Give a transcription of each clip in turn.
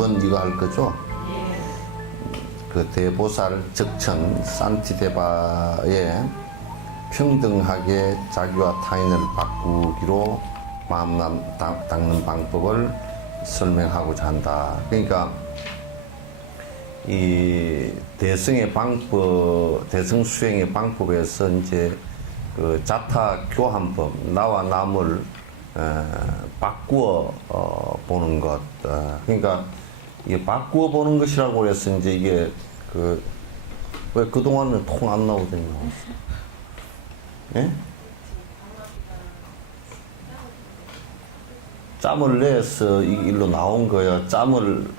이번 이거 할 거죠? 그 대보살 적천 산티데바에 평등하게 자기와 타인을 바꾸기로 마음 닦는 방법을 설명하고자 한다. 그러니까 이 대승의 방법, 대승 수행의 방법에서 이제 그 자타 교환법, 나와 남을 바꾸어 보는 것. 그러니까 이게 바꾸어 보는 것이라고 해서 이제 이게 왜 그동안은 통 안 나오더니 예? 짬을 내서 이 일로 나온 거야. 짬을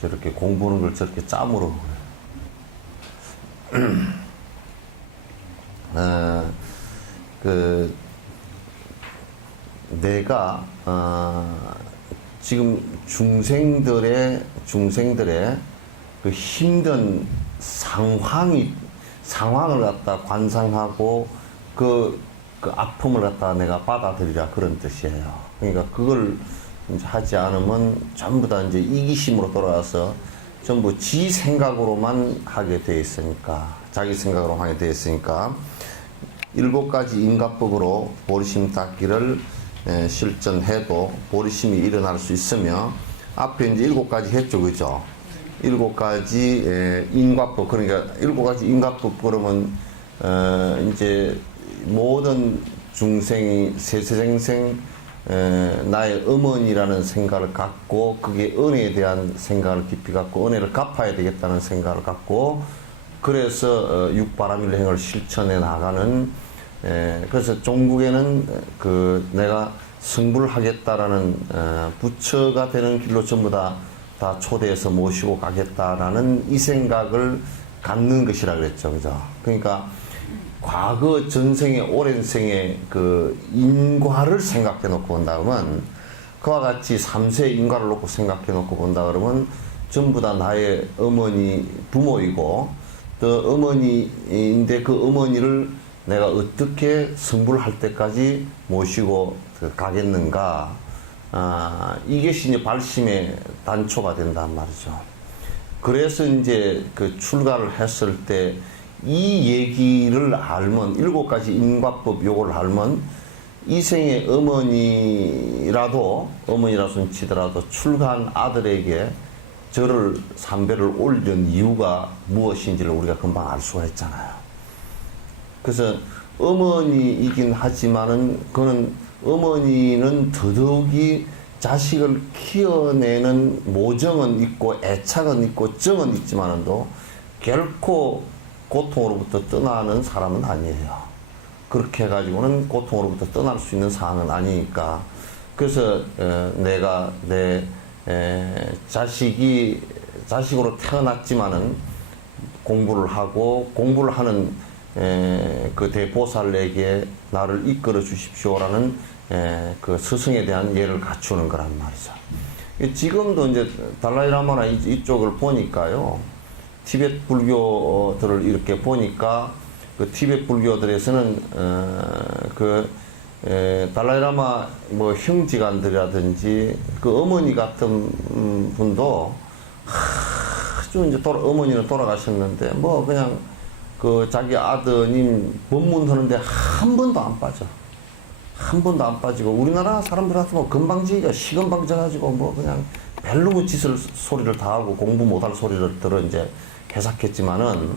저렇게 공부하는 걸 저렇게 짬으로 내가 지금 중생들의 그 힘든 상황을 갖다 관상하고 그 아픔을 갖다 내가 받아들이라 그런 뜻이에요. 그러니까 그걸 이제 하지 않으면 전부 다 이제 이기심으로 돌아와서 전부 지 생각으로만 하게 돼 있으니까, 자기 생각으로 하게 돼 있으니까 7가지 인과법으로 보리심 닦기를 실천해도 보리심이 일어날 수 있으며, 앞에 이제 7가지 했죠, 그죠? 7가지 인과법, 그러니까 7가지 인과법 그러면 이제 모든 중생이 세세생생 나의 어머니라는 생각을 갖고, 그게 은혜에 대한 생각을 깊이 갖고 은혜를 갚아야 되겠다는 생각을 갖고, 그래서 육바라밀행을 실천해 나가는, 그래서 종국에는 내가 승부를 하겠다라는 부처가 되는 길로 전부 다 초대해서 모시고 가겠다라는 이 생각을 갖는 것이라 그랬죠, 그죠? 그러니까 과거 전생의 오랜 생의 그 인과를 생각해 놓고 본다 그러면, 그와 같이 3세의 인과를 놓고 생각해 놓고 본다 그러면 전부 다 나의 어머니 부모이고, 또 어머니인데 그 어머니를 내가 어떻게 승부를 할 때까지 모시고 가겠는가, 이것이 이제 발심의 단초가 된단 말이죠. 그래서 이제 그 출가를 했을 때 이 얘기를 알면, 7가지 인과법 요걸 알면, 이 생의 어머니라도 치더라도 출가한 아들에게 절을 3배를 올린 이유가 무엇인지를 우리가 금방 알 수가 있잖아요. 그래서 어머니이긴 하지만은, 그는 어머니는 더더욱이 자식을 키워내는 모정은 있고 애착은 있고 정은 있지만은도 결코 고통으로부터 떠나는 사람은 아니에요. 그렇게 해가지고는 고통으로부터 떠날 수 있는 상황은 아니니까. 그래서 내가 내 자식으로 태어났지만은 공부를 하고, 공부를 하는 그 대보살에게 나를 이끌어 주십시오라는 그 스승에 대한 예를 갖추는 거란 말이죠. 지금도 이제 달라이라마나 이쪽을 보니까요, 티베트 불교들을 이렇게 보니까 그 티베트 불교들에서는 달라이라마 뭐 형제간들이라든지 그 어머니 같은 분도 아주 이제 어머니는 돌아가셨는데 뭐 그냥 그 자기 아드님 법문하는데 한 번도 안 빠져. 한 번도 안 빠지고, 우리나라 사람들 같으면 건방지기가 시건방져가지고 뭐 그냥 벨루무 짓을 소리를 다 하고 공부 못할 소리를 들어 이제 개삭했지만은,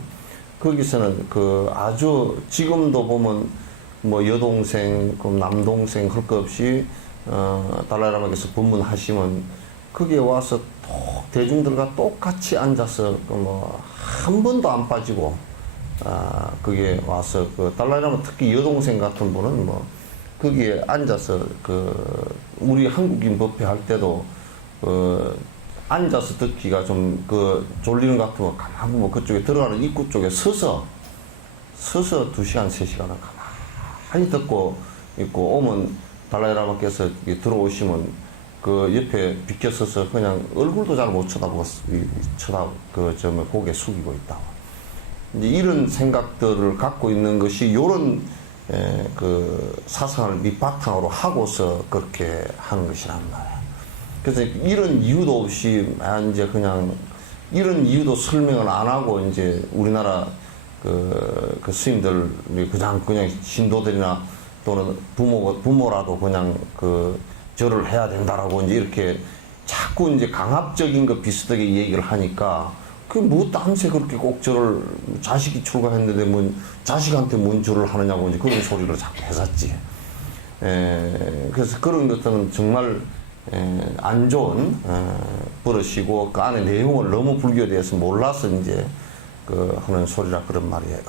거기서는 그 아주 지금도 보면 뭐 여동생, 그 남동생 할 것 없이 달라이라마께서 법문하시면 거기에 와서 대중들과 똑같이 앉아서 뭐 한 번도 안 빠지고, 거기에 와서 그 달라이라마 특히 여동생 같은 분은 뭐 거기에 앉아서 우리 한국인 법회 할 때도 앉아서 듣기가 좀 졸리는 것 같으면 가만히 뭐 그쪽에 들어가는 입구 쪽에 서서 2시간, 3시간을 가만히 듣고 있고, 오면 달라이라마께서 들어오시면 그 옆에 비켜서서 그냥 얼굴도 잘 못 쳐다보고 고개 숙이고 있다고. 이제 이런 생각들을 갖고 있는 것이 요런 그 사상을 밑바탕으로 하고서 그렇게 하는 것이란 말이에요. 그래서 이런 이유도 없이 이제 그냥 이런 이유도 설명을 안 하고 이제 우리나라 그 스님들이 그냥 신도들이나 또는 부모라도 그냥 그 절을 해야 된다라고 이제 이렇게 자꾸 이제 강압적인 거 비슷하게 얘기를 하니까 그 뭐 땀새 그렇게 꼭 절을 자식이 출가했는데 뭐 자식한테 뭔 절을 하느냐고 이제 그런 소리를 자꾸 했었지. 그래서 그런 것들은 정말 안 좋은 버릇이고 그 안에 내용을 너무 불교에 대해서 몰라서 이제 그 하는 소리라 그런 말이에요.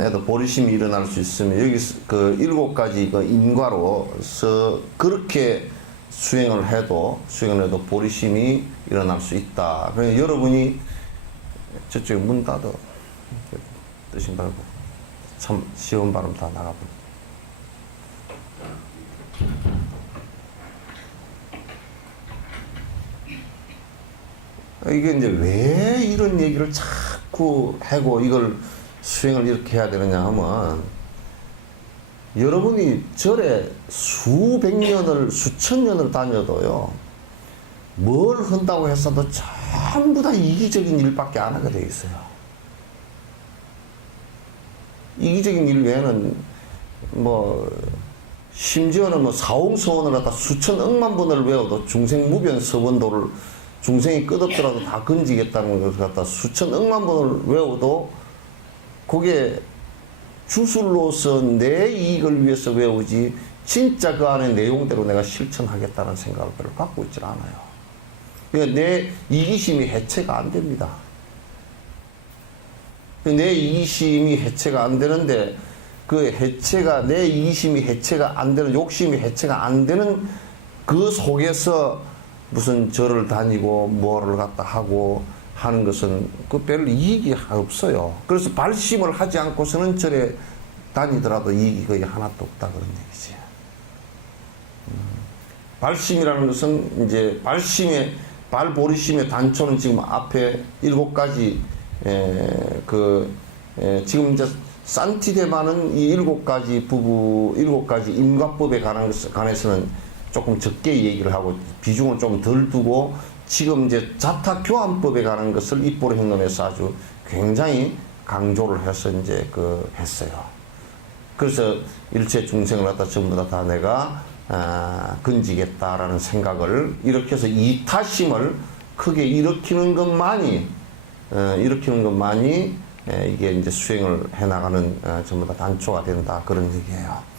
애도 보리심이 일어날 수 있으면 여기 그 7가지 그 인과로서 그렇게 수행을 해도 보리심이 일어날 수 있다. 그러니까 여러분이 저쪽에 문 닫아 뜨신 말고 참 시원 바람 다 나가버려. 이게 이제 왜 이런 얘기를 자꾸 하고 이걸 수행을 이렇게 해야 되느냐 하면 여러분이 절에 수백 년을 수천 년을 다녀도요 뭘 한다고 했어도 전부 다 이기적인 일밖에 안 하게 돼 있어요. 이기적인 일 외에는 뭐 심지어는 뭐 사홍서원을 갖다 수천 억만 번을 외워도 중생무변 서원도를 중생이 끝없더라도 다 건지겠다는 것을 갖다 수천 억만 번을 외워도 그게 주술로서 내 이익을 위해서 외우지 진짜 그 안에 내용대로 내가 실천하겠다는 생각을 별로 갖고 있질 않아요. 그러니까 내 이기심이 해체가 안 됩니다. 내 이기심이 해체가 안 되는데 그 해체가 내 이기심이 해체가 안 되는 욕심이 해체가 안 되는 그 속에서 무슨 절을 다니고 뭐를 갖다 하고 하는 것은 그 별 이익이 없어요. 그래서 발심을 하지 않고서는 절에 다니더라도 이익이 거의 하나도 없다 그런 얘기지. 발심이라는 것은 이제 발보리심의 단초는 지금 앞에 7가지 지금 이제 산티데마는 이 7가지 인과법에 관해서는 조금 적게 얘기를 하고 비중을 좀 덜 두고 지금 이제 자타교환법에 관한 것을 입보로 행동해서 아주 굉장히 강조를 해서 이제 했어요. 그래서 일체 중생을 갖다 전부 다 내가 건지겠다라는 생각을 이렇게 해서 이타심을 크게 일으키는 것만이 이게 이제 수행을 해나가는 전부 다 단초가 된다 그런 얘기예요.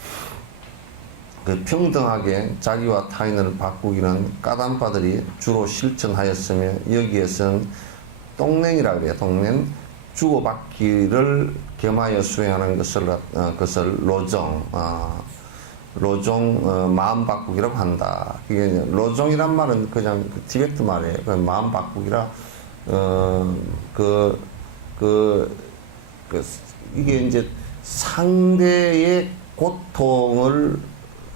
그 평등하게 자기와 타인을 바꾸기는 까담파들이 주로 실천하였으며 여기에서는 똥냉이라고 그래요. 똥냉 주고받기를 겸하여 수행하는 것을 로종 마음 바꾸기라고 한다. 이게 로종이란 말은 그냥 티베트 말이에요. 그 마음 바꾸기라 이게 이제 상대의 고통을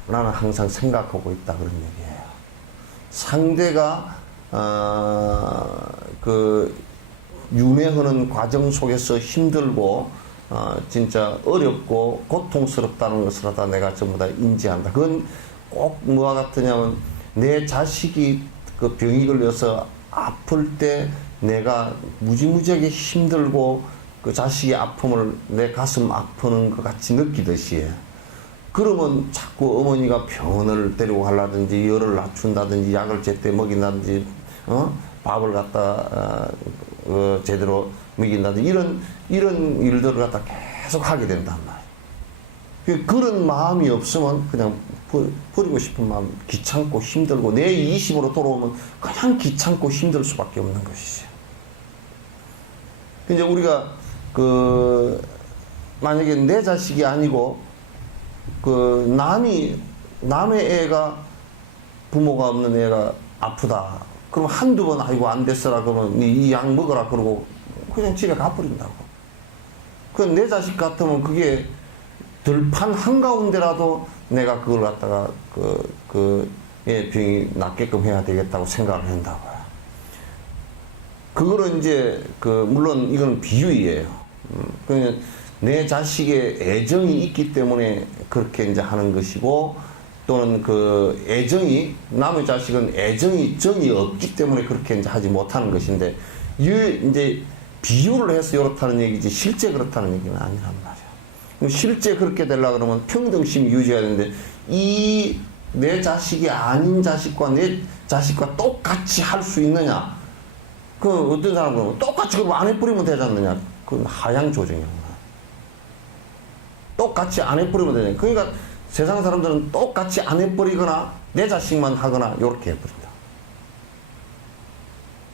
나는 항상 생각하고 있다 그런 얘기예요. 상대가 윤회하는 과정 속에서 힘들고 진짜 어렵고 고통스럽다는 것을 다 내가 전부 다 인지한다. 그건 꼭 뭐와 같으냐면 내 자식이 그 병이 걸려서 아플 때 내가 무지무지하게 힘들고 그 자식의 아픔을 내 가슴 아프는 것 같이 느끼듯이 그러면 자꾸 어머니가 병원을 데리고 가려든지 열을 낮춘다든지 약을 제때 먹인다든지 밥을 갖다 제대로 먹인다든지 이런 일들을 갖다 계속 하게 된단 말이에요. 그런 마음이 없으면 그냥 버리고 싶은 마음, 귀찮고 힘들고 내 이심으로 돌아오면 그냥 귀찮고 힘들 수밖에 없는 것이죠. 이제 우리가 만약에 내 자식이 아니고 남의 애가 부모가 없는 애가 아프다. 그럼 한두 번 아이고 안 됐어라 그러면 이 약 먹어라 그러고 그냥 집에 가버린다고. 내 자식 같으면 그게 들판 한가운데라도 내가 그걸 갖다가 애 병이 낫게끔 해야 되겠다고 생각을 한다고요. 그거는 이제 물론 이건 비유예요. 그냥 내 자식의 애정이 있기 때문에 그렇게 이제 하는 것이고 또는 그 애정이, 남의 자식은 애정이, 정이 없기 때문에 그렇게 이제 하지 못하는 것인데, 이제 비유를 해서 이렇다는 얘기지, 실제 그렇다는 얘기는 아니란 말이야. 그럼 실제 그렇게 되려고 그러면 평등심이 유지해야 되는데, 내 자식이 아닌 자식과 내 자식과 똑같이 할 수 있느냐? 그 어떤 사람은 그러면 똑같이 그럼 안 해버리면 되지 않느냐? 그건 하향 조정이야. 똑같이 안 해버리면 되냐? 그러니까 세상 사람들은 똑같이 안 해버리거나 내 자식만 하거나 이렇게 해버린다.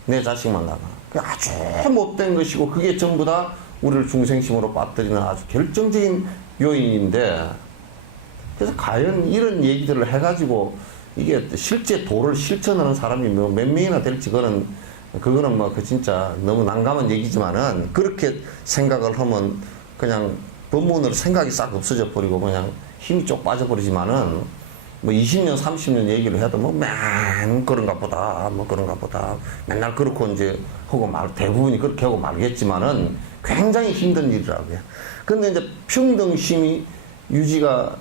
내 자식만 하거나. 그게 아주 못된 것이고 그게 전부 다 우리를 중생심으로 빠뜨리는 아주 결정적인 요인인데, 그래서 과연 이런 얘기들을 해가지고 이게 실제 도를 실천하는 사람이 뭐 몇 명이나 될지 그거는 뭐 그 진짜 너무 난감한 얘기지만은, 그렇게 생각을 하면 그냥 법문으로 생각이 싹 없어져 버리고 그냥 힘이 쪽 빠져버리지만은, 뭐 20년 30년 얘기를 해도 뭐 맨 그런가 보다 뭐 그런가 보다 맨날 그렇고 이제 하고 대부분이 그렇게 하고 말겠지만은 굉장히 힘든 일이라고요. 근데 이제 평등심이 유지가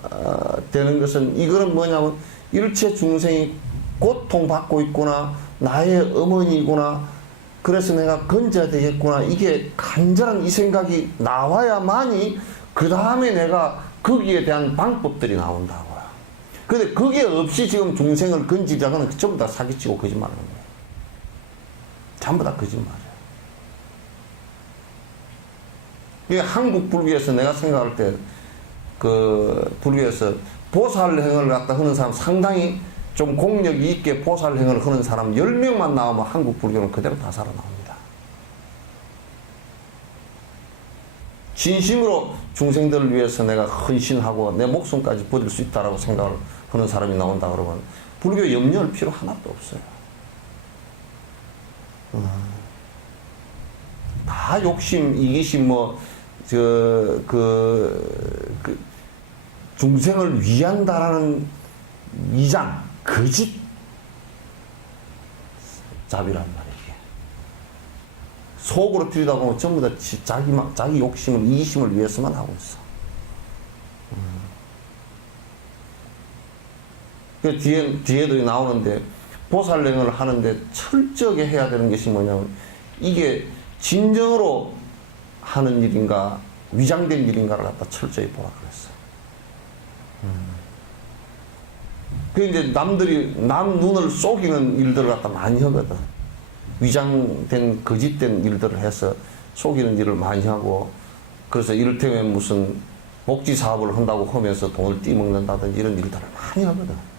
되는 것은, 이거는 뭐냐면 일체 중생이 고통받고 있구나, 나의 어머니구나, 그래서 내가 건져야 되겠구나, 이게 간절한 이 생각이 나와야만이 그 다음에 내가 거기에 대한 방법들이 나온다고요. 근데 그게 없이 지금 중생을 건지자고는 전부 다 사기치고 거짓말하는 거예요. 전부 다 거짓말이에요. 이게 한국 불교에서 내가 생각할 때 그 불교에서 보살행을 갖다 하는 사람, 상당히 좀 공력이 있게 보살행을 하는 사람 10명만 나오면 한국 불교는 그대로 다 살아나옵니다. 진심으로 중생들을 위해서 내가 헌신하고 내 목숨까지 버릴 수 있다라고 생각을 하는 사람이 나온다 그러면 불교 염려할 필요 하나도 없어요. 다 욕심, 이기심, 중생을 위한다라는 위장, 거짓 잡이란 말이에요. 속으로 들여다보면 전부 다 자기 욕심을, 이기심을 위해서만 하고 있어. 그 뒤에도 나오는데, 보살행을 하는데 철저하게 해야 되는 것이 뭐냐면, 이게 진정으로 하는 일인가, 위장된 일인가를 갖다 철저히 보라 그랬어. 그 이제 남 눈을 속이는 일들을 갖다 많이 하거든. 위장된, 거짓된 일들을 해서 속이는 일을 많이 하고, 그래서 이를테면 무슨 복지 사업을 한다고 하면서 돈을 띠먹는다든지 이런 일들을 많이 하거든.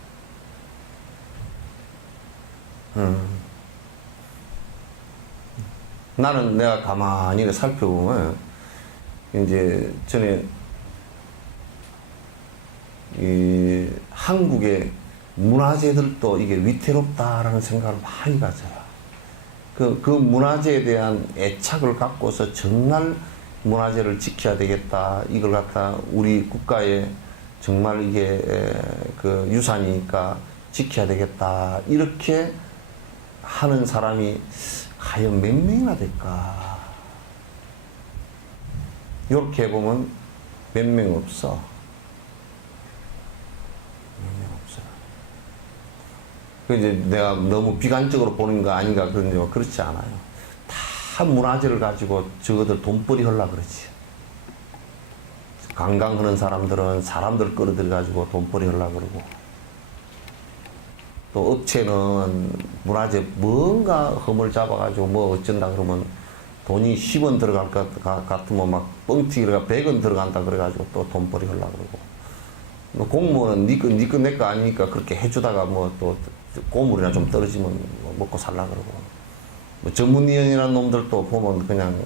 나는 내가 가만히 살펴보면, 이제 전에 이 한국의 문화재들도 이게 위태롭다라는 생각을 많이 가져요. 그 문화재에 대한 애착을 갖고서 정말 문화재를 지켜야 되겠다, 이걸 갖다 우리 국가에 정말 이게 그 유산이니까 지켜야 되겠다, 이렇게 하는 사람이 과연 몇 명이나 될까? 이렇게 해보면 몇 명 없어. 몇 명 없어요. 그 이제 내가 너무 비관적으로 보는 거 아닌가 그런데 그렇지 않아요. 다 문화재를 가지고 저거들 돈벌이 하려고 그러지. 관광하는 사람들은 사람들 끌어들여가지고 돈벌이 하려고 그러고, 또 업체는 문화재 뭔가 허물 잡아가지고 뭐 어쩐다 그러면 돈이 10원 들어갈 것 같으면 막 뻥튀기가 100원 들어간다 그래가지고 또 돈벌이 하려고 그러고, 뭐 공무원은 니 거 내 거 아니니까 그렇게 해주다가 뭐 또 고물이나 좀 떨어지면 뭐 먹고 살라 그러고, 뭐 전문위원이라는 놈들도 보면 그냥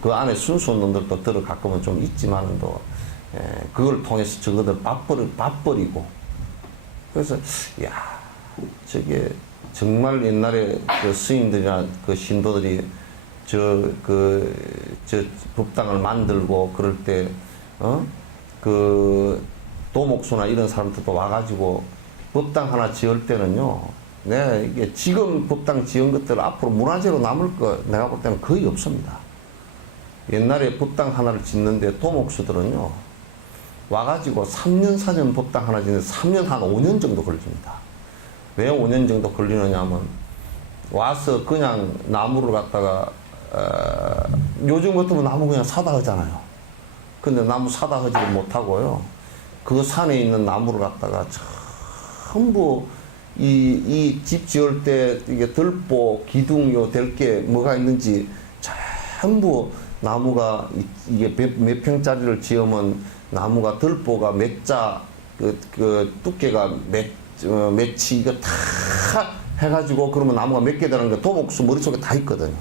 그 안에 순수한 놈들도 들어가끔은 좀 있지만도, 그걸 통해서 저거들 밥벌이고, 그래서 야, 저게 정말 옛날에 그 스님들이나 그 신도들이 저 법당을 만들고 그럴 때, 그 도목수나 이런 사람들도 와가지고 법당 하나 지을 때는요, 이게 지금 법당 지은 것들 앞으로 문화재로 남을 거 내가 볼 때는 거의 없습니다. 옛날에 법당 하나를 짓는데 도목수들은요, 와가지고 3년 사전 법당 하나 짓는데 3년 한 5년 정도 걸립니다. 왜 5년 정도 걸리느냐면 와서 그냥 나무를 갖다가 요즘 같으면 나무 그냥 사다 하잖아요. 근데 나무 사다 하지를 못하고요. 그 산에 있는 나무를 갖다가 전부 이 집 지을 때 이게 들보, 기둥 요 될 게 뭐가 있는지 전부 나무가 이게 몇 평짜리를 지으면 나무가 들보가 몇 자 그 두께가 몇치 이거 다 해가지고 그러면 나무가 몇 개 되는 게 도목수 머릿속에 다 있거든요.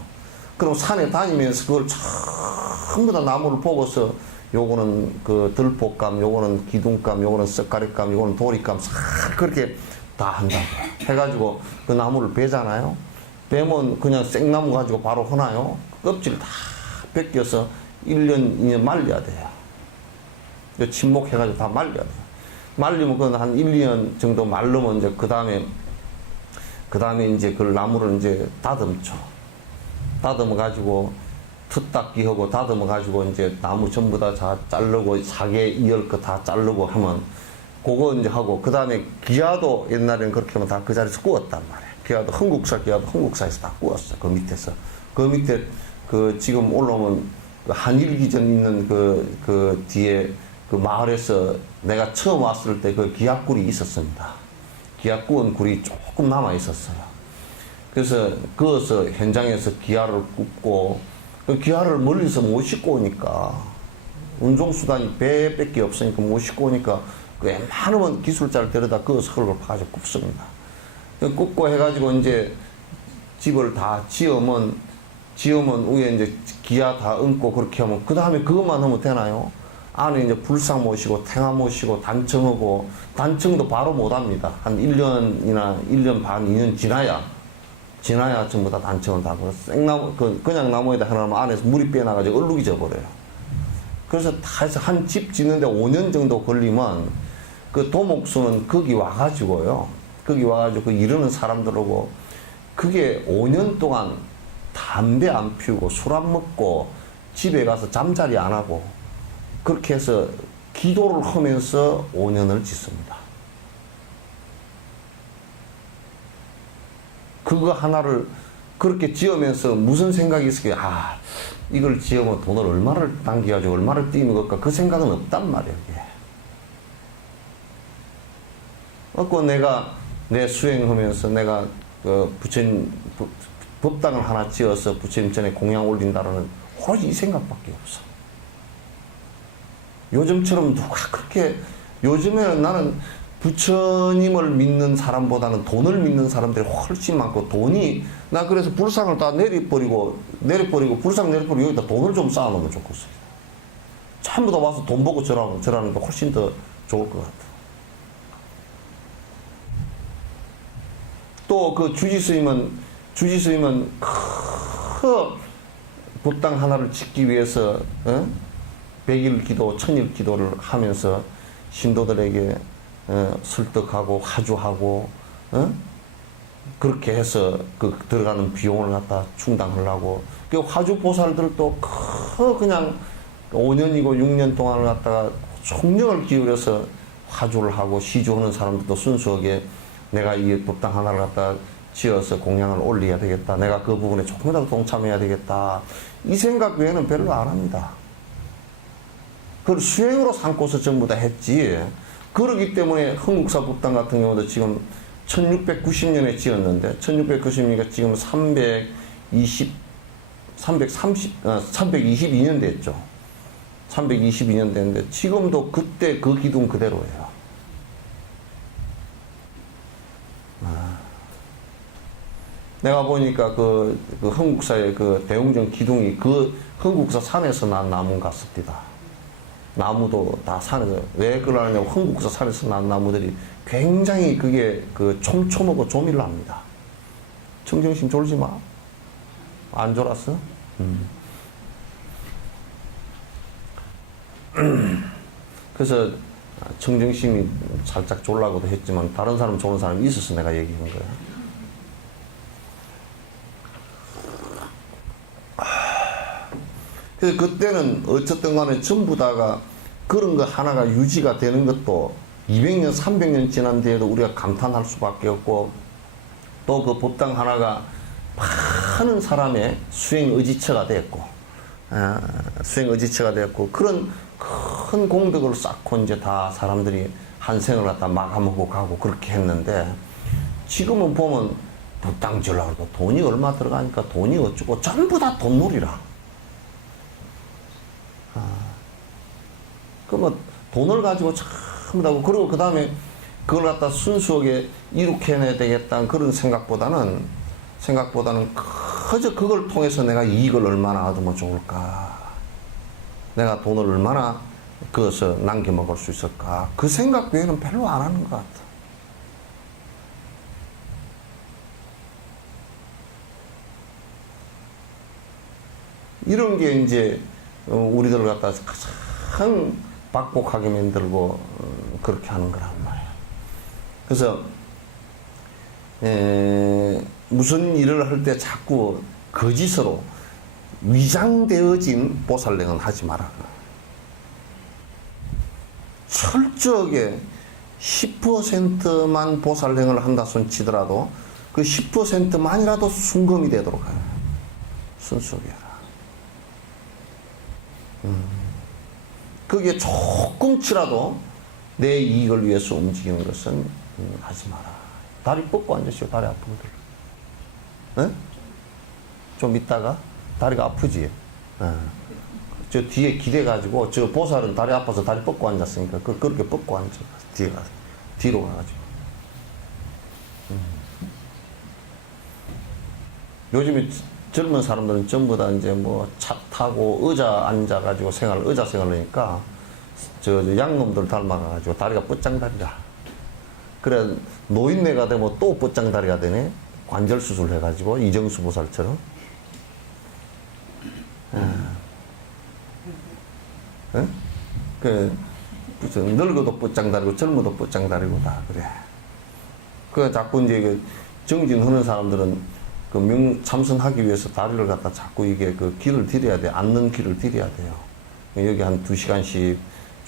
그럼 산에 다니면서 그걸 전부 다 나무를 보고서 요거는 그 들보감, 요거는 기둥감, 요거는 썩가리감, 요거는 도리감 싹 그렇게 다 한다고 해가지고 그 나무를 베잖아요. 베면 그냥 생나무 가지고 바로 하나요? 껍질 다 벗겨서 1년, 2년 말려야 돼요. 침묵해가지고 다 말려야 돼요. 말리면 그건 한 1, 2년 정도 말르면 이제 그 다음에 이제 그 나무를 이제 다듬죠. 다듬어가지고 툭닦기 하고 다듬어가지고 이제 나무 전부 다 자르고 사계 이을 거 다 자르고 하면 그거 이제 하고 그 다음에 기아도 옛날에는 그렇게 하면 다 그 자리에서 구웠단 말이에요. 기아도 흥국사에서 다 구웠어. 그 밑에서. 그 밑에 그 지금 올라오면 그 한일기전 있는 그 뒤에 그 마을에서 내가 처음 왔을 때 그 기아굴이 있었습니다. 기아 구운 굴이 조금 남아 있었어요. 그래서 그어서 현장에서 기아를 굽고 그 기아를 멀리서 못 싣고 오니까 운송수단이 배밖에 없으니까 못 싣고 오니까 웬만하면 기술자를 데려다 그어서 흙을 파가지고 굽습니다. 굽고 해가지고 이제 집을 다 지으면 위에 이제 기아 다 얹고 그렇게 하면 그 다음에 그것만 하면 되나요? 안에 이제 불상 모시고 탱화 모시고 단청하고 단청도 바로 못 합니다. 한 1년 반, 2년 지나야 전부 다 단청을 다 하고 생나무 그냥 나무에다 해놓으면 안에서 물이 빼나가지고 얼룩이 져버려요. 그래서 다 해서 한 집 짓는데 5년 정도 걸리면 그 도목수는 거기 와가지고요. 거기 와가지고 그 이르는 사람들하고 그게 5년 동안 담배 안 피우고 술 안 먹고 집에 가서 잠자리 안 하고 그렇게 해서 기도를 하면서 5년을 짓습니다. 그거 하나를 그렇게 지으면서 무슨 생각이 있을까요? 이걸 지으면 돈을 얼마를 당겨가지고 얼마를 띄는 걸까? 그 생각은 없단 말이에요. 없고 내가 내 수행하면서 내가 그 부처님 법당을 하나 지어서 부처님 전에 공양 올린다라는 오로지 이 생각밖에 없어. 요즘처럼 누가 그렇게 요즘에는 나는 부처님을 믿는 사람보다는 돈을 믿는 사람들이 훨씬 많고 나 그래서 불상을 다 내려버리고 불상 내려버리고 여기다 돈을 좀 쌓아놓으면 좋겠어요. 전부 다 와서 돈 보고 절하는 게 훨씬 더 좋을 것 같아. 또 그 주지스님은 그 법당 하나를 짓기 위해서 100일 기도, 1000일 기도를 하면서 신도들에게 설득하고 화주하고 그렇게 해서 그 들어가는 비용을 갖다 충당하려고 그 화주 보살들도 그냥 5년이고 6년 동안을 갖다가 총력을 기울여서 화주를 하고 시주하는 사람들도 순수하게 내가 이 법당 하나를 갖다 지어서 공양을 올려야 되겠다. 내가 그 부분에 조금이라도 동참해야 되겠다. 이 생각 외에는 별로 안 합니다. 그걸 수행으로 삼고서 전부 다 했지. 그러기 때문에 흥국사 법당 같은 경우도 지금 1690년에 지었는데 1690년이니까 지금 322년 됐죠. 322년 됐는데 지금도 그때 그 기둥 그대로예요. 내가 보니까 그 흥국사의 그 대웅전 기둥이 그 흥국사 산에서 난 나무 같습니다. 나무도 다 산에서 왜 그러냐면 흥국사 산에서 난 나무들이 굉장히 그게 그 촘촘하고 조밀합니다. 청정심 졸지 마. 안 졸았어? 그래서 청정심이 살짝 졸라고도 했지만 다른 사람 좋은 사람이 있어서 내가 얘기한 거야. 그래서 그때는 어쨌든 간에 전부 다가 그런 거 하나가 유지가 되는 것도 200년, 300년 지난 뒤에도 우리가 감탄할 수밖에 없고, 또 그 법당 하나가 많은 사람의 수행 의지처가 됐고, 수행 의지처가 됐고, 그런 큰 공덕을 쌓고 이제 다 사람들이 한 생을 갖다 마감하고 가고 그렇게 했는데, 지금은 보면 법당 지으려고 돈이 얼마 들어가니까 돈이 어쩌고 전부 다 돈놀이라. 그 뭐 돈을 가지고 전부 다, 그리고 그 다음에 그걸 갖다 순수하게 이룩해내야 되겠다는 그런 생각보다는 그저 그걸 통해서 내가 이익을 얼마나 얻으면 좋을까, 내가 돈을 얼마나 그것을 남겨 먹을 수 있을까, 그 생각 외에는 별로 안 하는 것 같아. 이런 게 이제 우리들을 갖다 가장 박복하게 만들고 그렇게 하는 거란 말이야. 그래서 무슨 일을 할 때 자꾸 거짓으로 위장되어진 보살행은 하지 마라. 철저하게 10%만 보살행을 한다 손 치더라도 그 10%만이라도 순금이 되도록 하라. 순수하게 하라. 그게 조금치라도 내 이익을 위해서 움직이는 것은 하지 마라. 다리 뻗고 앉으시오. 다리 아프거든. 네? 좀 있다가 다리가 아프지. 저 뒤에 기대가지고, 저 보살은 다리 아파서 다리 뻗고 앉았으니까 그렇게 뻗고 앉아. 뒤로 가가지고. 요즘에 젊은 사람들은 전부 다 이제 뭐 차 타고 의자 앉아가지고 의자 생활을 하니까 저 양놈들 닮아가지고 다리가 뻗장다리라. 그래, 노인네가 되면 또 뻗장다리가 되네. 관절 수술 해가지고 이정수 보살처럼. 늙어도 뻗장다리고 젊어도 뻗장다리고 다 그래. 그 자꾸 이제 그 정진하는 사람들은 그 참선하기 위해서 다리를 갖다 자꾸 이게 그 길을 들여야 돼. 앉는 길을 들여야 돼요. 여기 한 2시간씩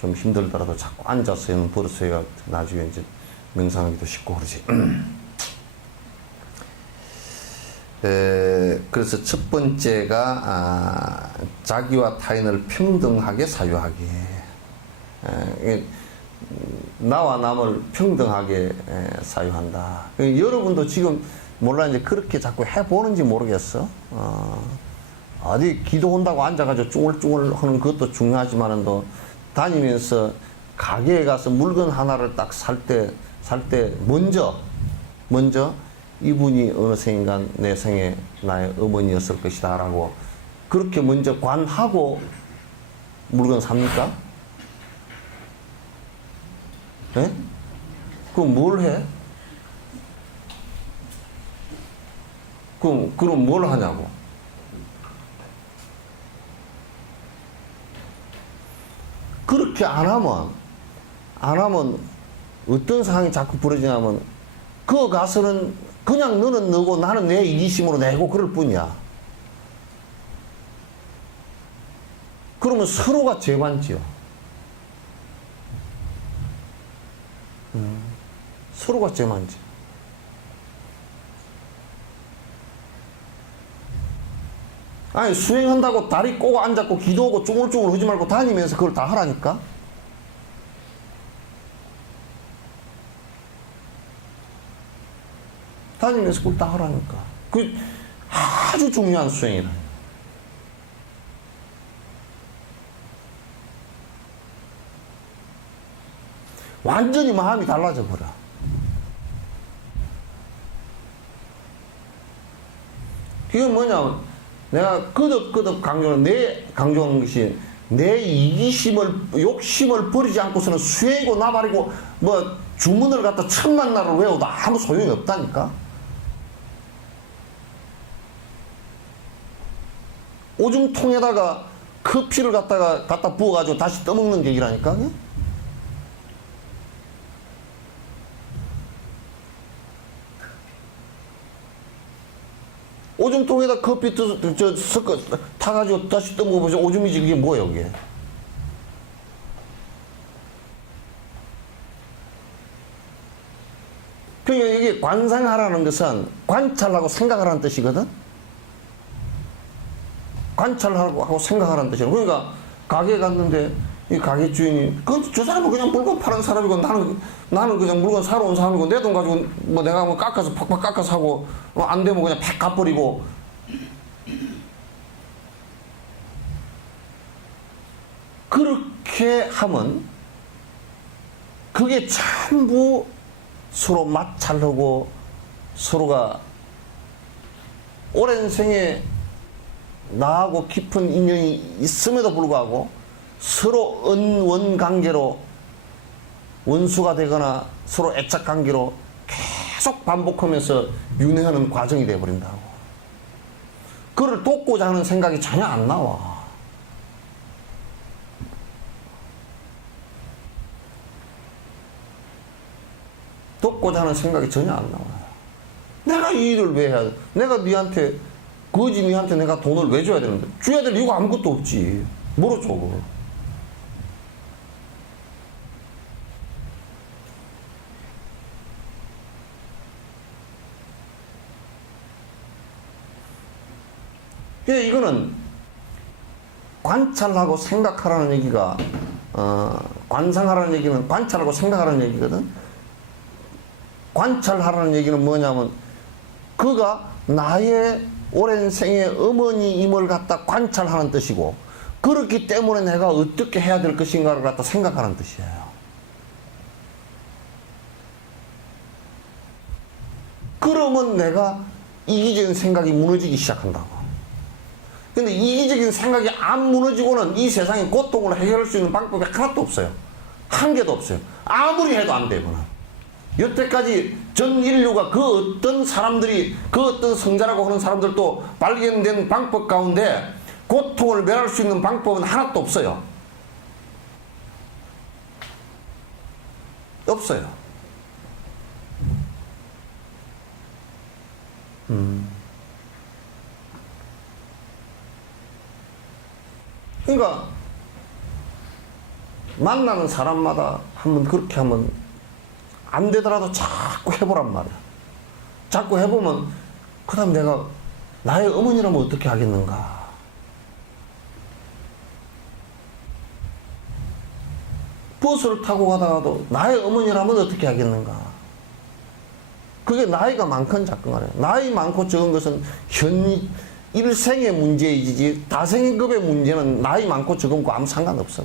좀 힘들더라도 자꾸 앉아서는 버릇해야 나중에 이제 명상하기도 쉽고 그러지. 그래서 첫 번째가 자기와 타인을 평등하게 사유하기. 나와 남을 평등하게 사유한다. 여러분도 지금 몰라 이제 그렇게 자꾸 해보는지 모르겠어. 어디 기도한다고 앉아가지고 쭈글쭈글 하는 것도 중요하지만은 또 다니면서 가게에 가서 물건 하나를 딱 살 때 먼저 이분이 어느 생인간 내 생에 나의 어머니였을 것이다 라고 그렇게 먼저 관하고 물건 삽니까? 예? 그럼 뭘 해? 그럼 뭘 하냐고. 그렇게 안 하면 어떤 상황이 자꾸 벌어지냐면 그 가서는 그냥 너는 너고 나는 내 이기심으로 내고 그럴 뿐이야. 그러면 서로가 죄 많지요. 서로가 죄 많지. 아니 수행한다고 다리 꼬고 앉았고 기도하고 쭈글쭈글 하지 말고 다니면서 그걸 다 하라니까. 다니면서 그걸 다 하라니까. 그 아주 중요한 수행이라. 완전히 마음이 달라져 버려. 이건 뭐냐면 내가 끄덕끄덕 강조하는 것이 내 이기심을 욕심을 버리지 않고서는 수행이고 나발이고 뭐 주문을 갖다 천만 날을 외워도 아무 소용이 없다니까. 오줌통에다가 커피를 갖다 부어가지고 다시 떠먹는 격이라니까. 오줌통에다 커피 섞어 타가지고 다시 떠먹어보세요. 오줌이지 그게 뭐예요 그게. 관상하라는 것은 관찰하고 생각하라는 뜻이거든. 관찰하고 생각하라는 뜻이야. 그러니까 가게에 갔는데 이 가게 주인이 저 사람은 그냥 물건 파는 사람이고 나는 그냥 물건 사러 온 사람이고 내 돈 가지고 뭐 내가 뭐 깎아서 팍팍 깎아서 하고 안 되면 그냥 팍 갚버리고. 그렇게 하면 그게 전부 서로 마찰하고 서로가 오랜 생에 나하고 깊은 인연이 있음에도 불구하고 서로恩원 관계로 원수가 되거나 서로 애착 관계로 계속 반복하면서 윤회하는 과정이 되어버린다고. 그를 돕고자 하는 생각이 전혀 안 나와. 돕고자 하는 생각이 전혀 안 나와요. 내가 이 일을 왜 해야 돼? 내가 니한테 내가 돈을 왜 줘야 되는데? 줘야 될 이유가 아무것도 없지. 뭐로 줘? 이거는 관찰하고 생각하라는 얘기가 관상하라는 얘기는 관찰하고 생각하라는 얘기거든. 관찰하라는 얘기는 뭐냐면 그가 나의 오랜 생의 어머니임을 갖다 관찰하는 뜻이고, 그렇기 때문에 내가 어떻게 해야 될 것인가를 갖다 생각하는 뜻이에요. 그러면 내가 이기적인 생각이 무너지기 시작한다고. 근데 이기적인 생각이 안 무너지고는 이 세상의 고통을 해결할 수 있는 방법이 하나도 없어요. 한 개도 없어요. 아무리 해도 안 되구나. 여태까지 전 인류가 그 어떤 사람들이, 그 어떤 성자라고 하는 사람들도 발견된 방법 가운데 고통을 멸할 수 있는 방법은 하나도 없어요. 없어요. 그러니까 만나는 사람마다 한번 그렇게 하면 안 되더라도 자꾸 해보란 말이야. 자꾸 해보면 그 다음 내가 나의 어머니라면 어떻게 하겠는가. 버스를 타고 가다가도 나의 어머니라면 어떻게 하겠는가. 그게 나이가 많건 작건 간에 나이 많고 적은 것은 일생의 문제이지 다생급의 문제는 나이 많고 적은 거 아무 상관없어.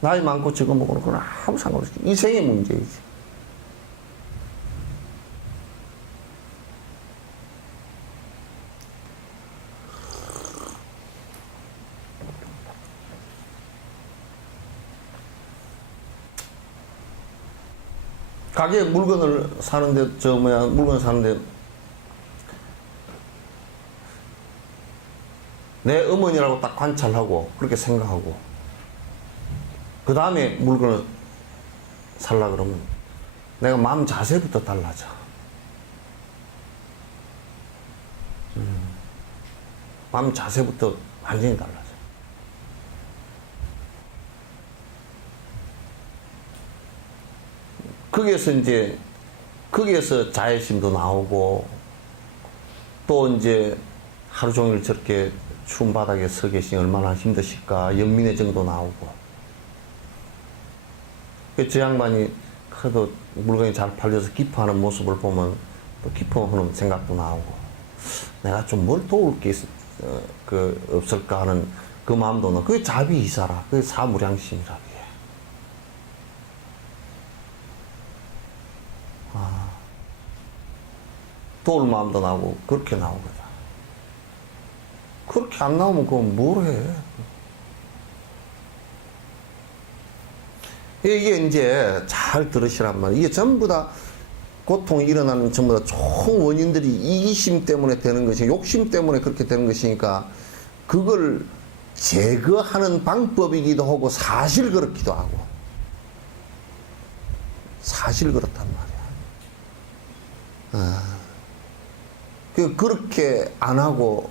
나이 많고 적은 거는 그건 아무 상관없어. 이 생의 문제이지. 가게에 물건을 사는데 물건 사는데 내 어머니라고 딱 관찰하고 그렇게 생각하고 그 다음에 물건을 살라 그러면 내가 마음 자세부터 달라져. 마음 자세부터 완전히 달라져. 거기에서 자애심도 나오고 또 이제 하루 종일 저렇게 추운 바닥에 서 계시니 얼마나 힘드실까 연민의 정도 나오고 저 양반이 그래도 물건이 잘 팔려서 기뻐하는 모습을 보면 또 기뻐하는 생각도 나오고 내가 좀 뭘 도울 게 없을까 하는 그 마음도 나. 그게 자비이사라. 그게 사무량심이라. 도울 마음도 나오고 그렇게 나오거든. 그렇게 안 나오면 그건 뭘 해. 이게 이제 잘 들으시란 말이에요. 이게 전부 다 고통이 일어나는 전부 다 총 원인들이 이기심 때문에 되는 것이, 욕심 때문에 그렇게 되는 것이니까 그걸 제거하는 방법이기도 하고 사실 그렇기도 하고 사실 그렇단 말이야. 그렇게 안 하고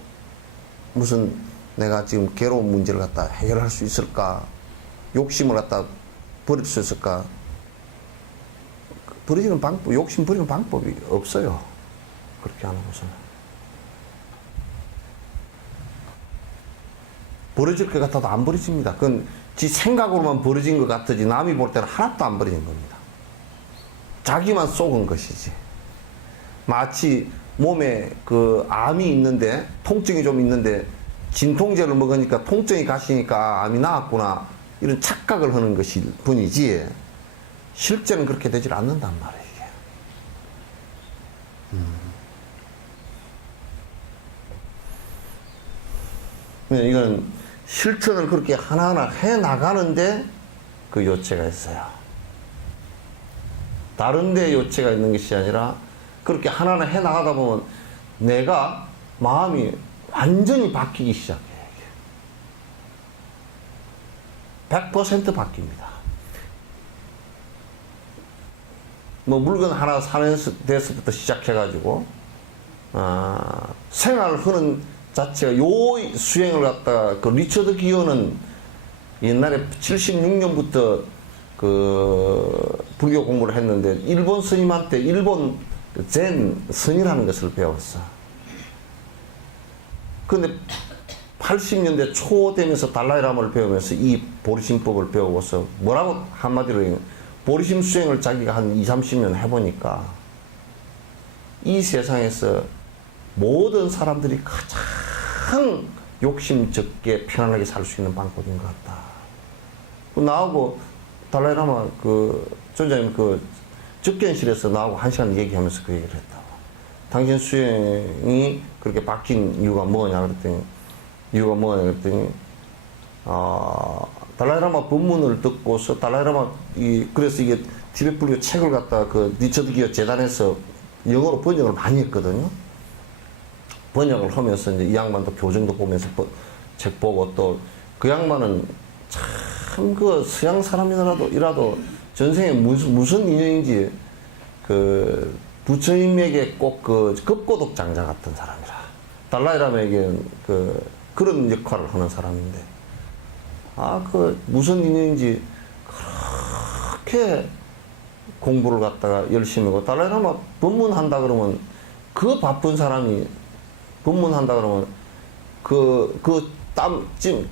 무슨 내가 지금 괴로운 문제를 갖다 해결할 수 있을까? 욕심을 갖다 버릴 수 있을까? 버리는 방법, 욕심 버리는 방법이 없어요. 그렇게 하는 것은. 버려질 것 같아도 안 버려집니다. 그건 지 생각으로만 버려진 것 같으지 남이 볼 때는 하나도 안 버려진 겁니다. 자기만 속은 것이지. 마치 몸에 그 암이 있는데, 통증이 좀 있는데 진통제를 먹으니까 통증이 가시니까 암이 나았구나, 이런 착각을 하는 것일 뿐이지 실제는 그렇게 되질 않는단 말이에요. 이건 실천을 그렇게 하나하나 해 나가는데 그 요체가 있어요. 다른 데 요체가 있는 것이 아니라 그렇게 하나하나 해 나가다 보면 내가 마음이 완전히 바뀌기 시작해요. 100% 바뀝니다. 뭐 물건 하나 사는 데서부터 시작해가지고 생활을 하는 자체가 요 수행을 갖다가 그 리처드 기어는 옛날에 76년부터 그 불교 공부를 했는데 일본 스님한테 일본 젠 선이라는 것을 배웠어. 근데 80년대 초 되면서 달라이라마를 배우면서 이 보리심법을 배우고서 뭐라고 한마디로 보리심 수행을 자기가 한 20, 30년 해보니까 이 세상에서 모든 사람들이 가장 욕심 적게 편안하게 살 수 있는 방법인 것 같다. 나하고 달라이라마 그 존자님 그 접견실에서 나하고 1시간 얘기하면서 그 얘기를 했다고. 당신 수행이 그렇게 바뀐 이유가 뭐냐 그랬더니 달라이라마 법문을 듣고서 달라이라마 그래서 이게 티베트 불교 책을 갖다 그 리처드 기어 재단에서 영어로 번역을 많이 했거든요. 번역을 하면서 이제 이 양반도 교정도 보면서 책 보고 또 그 양반은 참 그 서양 사람이라도 전생에 무슨 인연인지 그 부처님에게 꼭 그 급고독 장자 같은 사람이라. 달라이라마에게는 그런 역할을 하는 사람인데 그 무슨 인연인지 그렇게 공부를 갖다가 열심히 하고 달라이라마 법문한다 그러면 그 바쁜 사람이 법문한다 그러면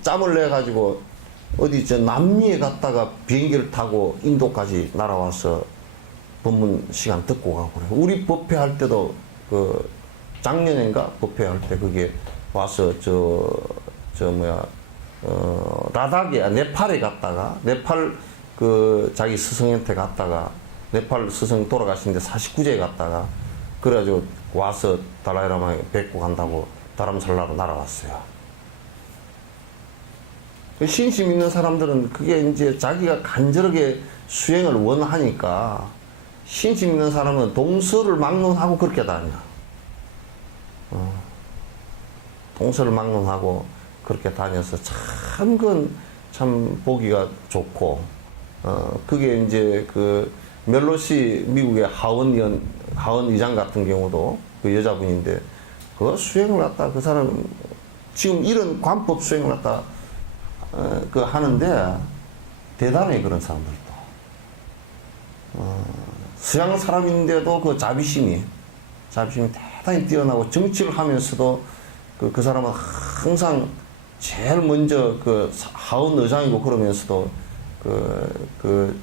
짬을 내 가지고 어디 저 남미에 갔다가 비행기를 타고 인도까지 날아와서 법문 시간 듣고 가고 그래요. 우리 법회할 때도 그 작년인가 법회할 때 그게 와서 라다기야 네팔에 갔다가 네팔 그 자기 스승한테 갔다가 네팔 스승 돌아가신데 49제에 갔다가 그래가지고 와서 달라이라마 뵙고 간다고 다람살라로 날아왔어요. 신심 있는 사람들은 그게 이제 자기가 간절하게 수행을 원하니까 신심 있는 사람은 동서를 막론하고 그렇게 다녀. 동서를 막론하고 그렇게 다녀서 참 보기가 좋고, 그게 이제 그 멜로시 미국의 하원 의장 같은 경우도 그 여자분인데 그 수행을 갖다 그 사람 지금 이런 관법 수행을 갖다 그 하는데 대단해. 그런 사람들도 서양 사람인데도 그 자비심이 대단히 뛰어나고 정치를 하면서도 그 사람은 항상 제일 먼저 그 하원 의장이고 그러면서도 그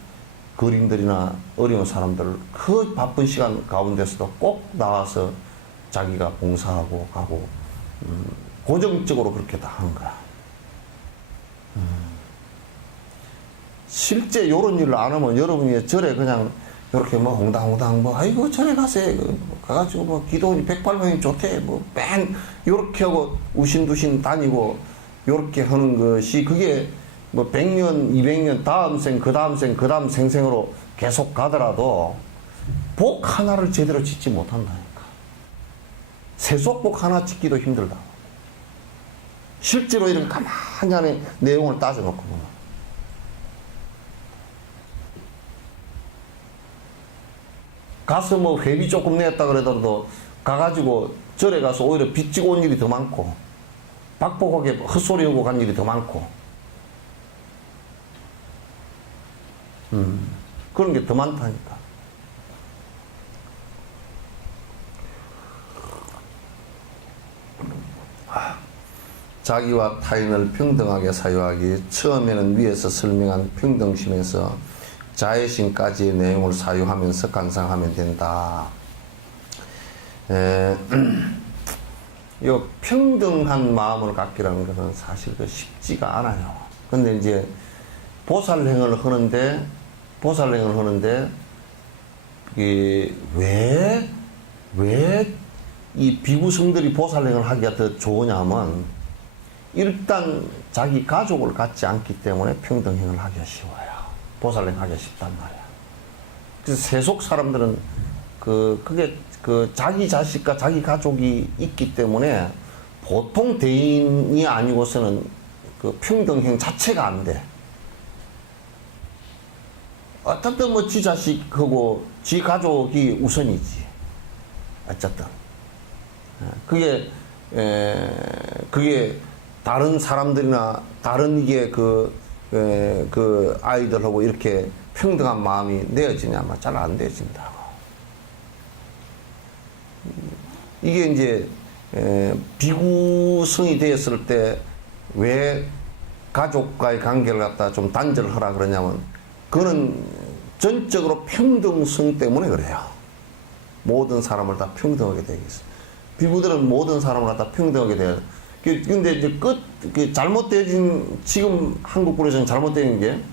거린들이나 어려운 사람들을 그 바쁜 시간 가운데서도 꼭 나와서 자기가 봉사하고 가고 고정적으로 그렇게 다 하는 거야. 실제 요런 일을 안 하면 여러분이 절에 그냥 이렇게 뭐 홍당홍당 뭐 아이고 절에 가세요 가가지고 뭐 기도원이 108명이 좋대 뭐 맨 요렇게 하고 우신두신 다니고 요렇게 하는 것이 그게 뭐 100년 200년 다음 생 그 다음 생 그 다음 생생으로 계속 가더라도 복 하나를 제대로 짓지 못한다니까. 세속복 하나 짓기도 힘들다. 실제로 이런 가만히 안에 내용을 따져놓고 보면 가서 뭐 회비 조금 냈다 그러더라도 가가지고 절에 가서 오히려 빚지고 온 일이 더 많고 박복하게 헛소리하고 간 일이 더 많고 그런 게 더 많다니까. 자기와 타인을 평등하게 사유하기. 처음에는 위에서 설명한 평등심에서 자애심까지의 내용을 사유하면서 감상하면 된다. 이 평등한 마음을 갖기라는 것은 사실 쉽지가 않아요. 근데 이제 보살행을 하는데 이게 왜 이 비구성들이 보살행을 하기가 더 좋으냐면 일단 자기 가족을 갖지 않기 때문에 평등행을 하기가 쉬워요. 보살행 하기가 쉽단 말이야. 그래서 세속 사람들은 그게 자기 자식과 자기 가족이 있기 때문에 보통 대인이 아니고서는 그 평등행 자체가 안 돼. 어쨌든 뭐 지 자식하고 지 가족이 우선이지. 어쨌든. 그게 다른 사람들이나 다른 이게 그 아이들하고 이렇게 평등한 마음이 내어지냐면 잘 안 내어진다고. 이게 이제 비구성이 되었을 때 왜 가족과의 관계를 갖다 좀 단절을 하라 그러냐면 그거는 전적으로 평등성 때문에 그래요. 모든 사람을 다 평등하게 되겠어. 비구들은 모든 사람을 갖다 평등하게 돼요. 근데 이제 잘못되어진, 지금 한국군에서는 잘못되는 게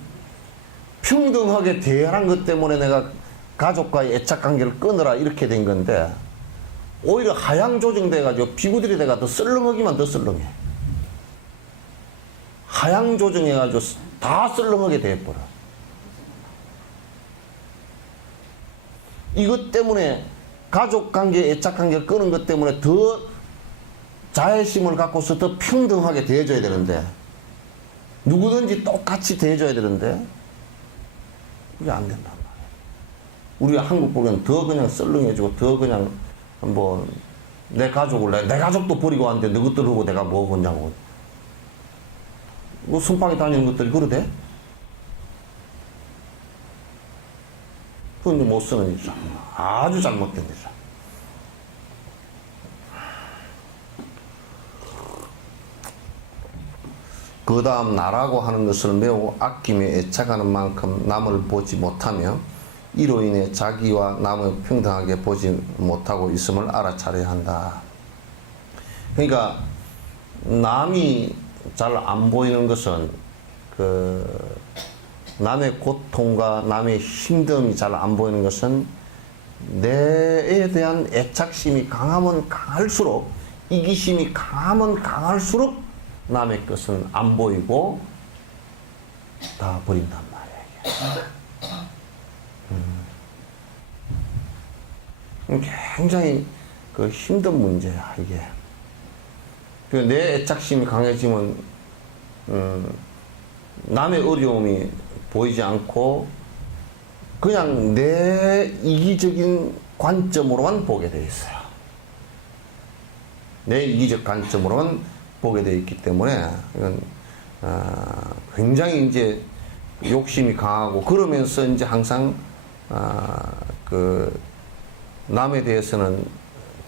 평등하게 대하는 것 때문에 내가 가족과의 애착 관계를 끊으라 이렇게 된 건데 오히려 하향 조정돼가지고 비구들이 내가 더 썰렁하기만 더 썰렁해. 하향 조정해가지고 다 썰렁하게 돼버려. 이것 때문에 가족 관계, 애착 관계를 끊은 것 때문에 더 자애심을 갖고서 더 평등하게 대해줘야 되는데 누구든지 똑같이 대해줘야 되는데 이게 안 된단 말이야. 우리 한국 보면 더 그냥 썰렁해지고 더 그냥 뭐 내 가족을 내 가족도 버리고 왔는데 너희들하고 내가 뭐 하냐고. 뭐 순방에 다니는 것들이 그러대? 그건 못 쓰는 일이죠. 아주 잘못된 일이죠. 그 다음 나라고 하는 것을 매우 아끼며 애착하는 만큼 남을 보지 못하며 이로 인해 자기와 남을 평등하게 보지 못하고 있음을 알아차려야 한다. 그러니까 남이 잘 안 보이는 것은 남의 고통과 남의 힘듦이 잘 안 보이는 것은 내에 대한 애착심이 강하면 강할수록, 이기심이 강하면 강할수록 남의 것은 안 보이고 다 버린단 말이에요. 굉장히 힘든 문제야, 이게. 내 애착심이 강해지면 남의 어려움이 보이지 않고 그냥 내 이기적인 관점으로만 보게 돼 있어요. 내 이기적 관점으로만 보게 돼 있기 때문에 이건 굉장히 이제 욕심이 강하고 그러면서 이제 항상 남에 대해서는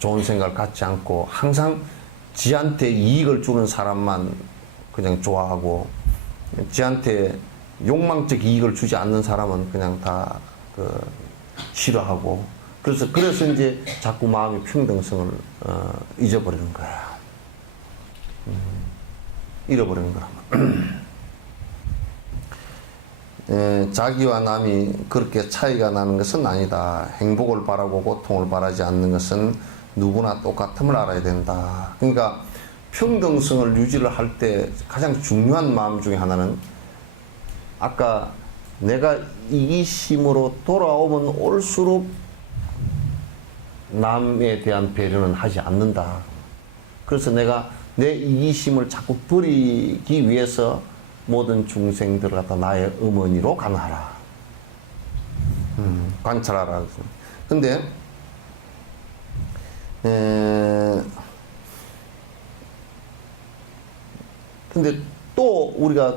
좋은 생각을 갖지 않고 항상 지한테 이익을 주는 사람만 그냥 좋아하고 지한테 욕망적 이익을 주지 않는 사람은 그냥 다 싫어하고 그래서 이제 자꾸 마음의 평등성을 잊어버리는 거야. 잃어버리는 거라면. 자기와 남이 그렇게 차이가 나는 것은 아니다. 행복을 바라고 고통을 바라지 않는 것은 누구나 똑같음을 알아야 된다. 그러니까 평등성을 유지를 할 때 가장 중요한 마음 중에 하나는 아까 내가 이기심으로 돌아오면 올수록 남에 대한 배려는 하지 않는다. 그래서 내가 내 이기심을 자꾸 버리기 위해서 모든 중생들을 갖다 나의 어머니로 간하라. 관찰하라. 근데 또 우리가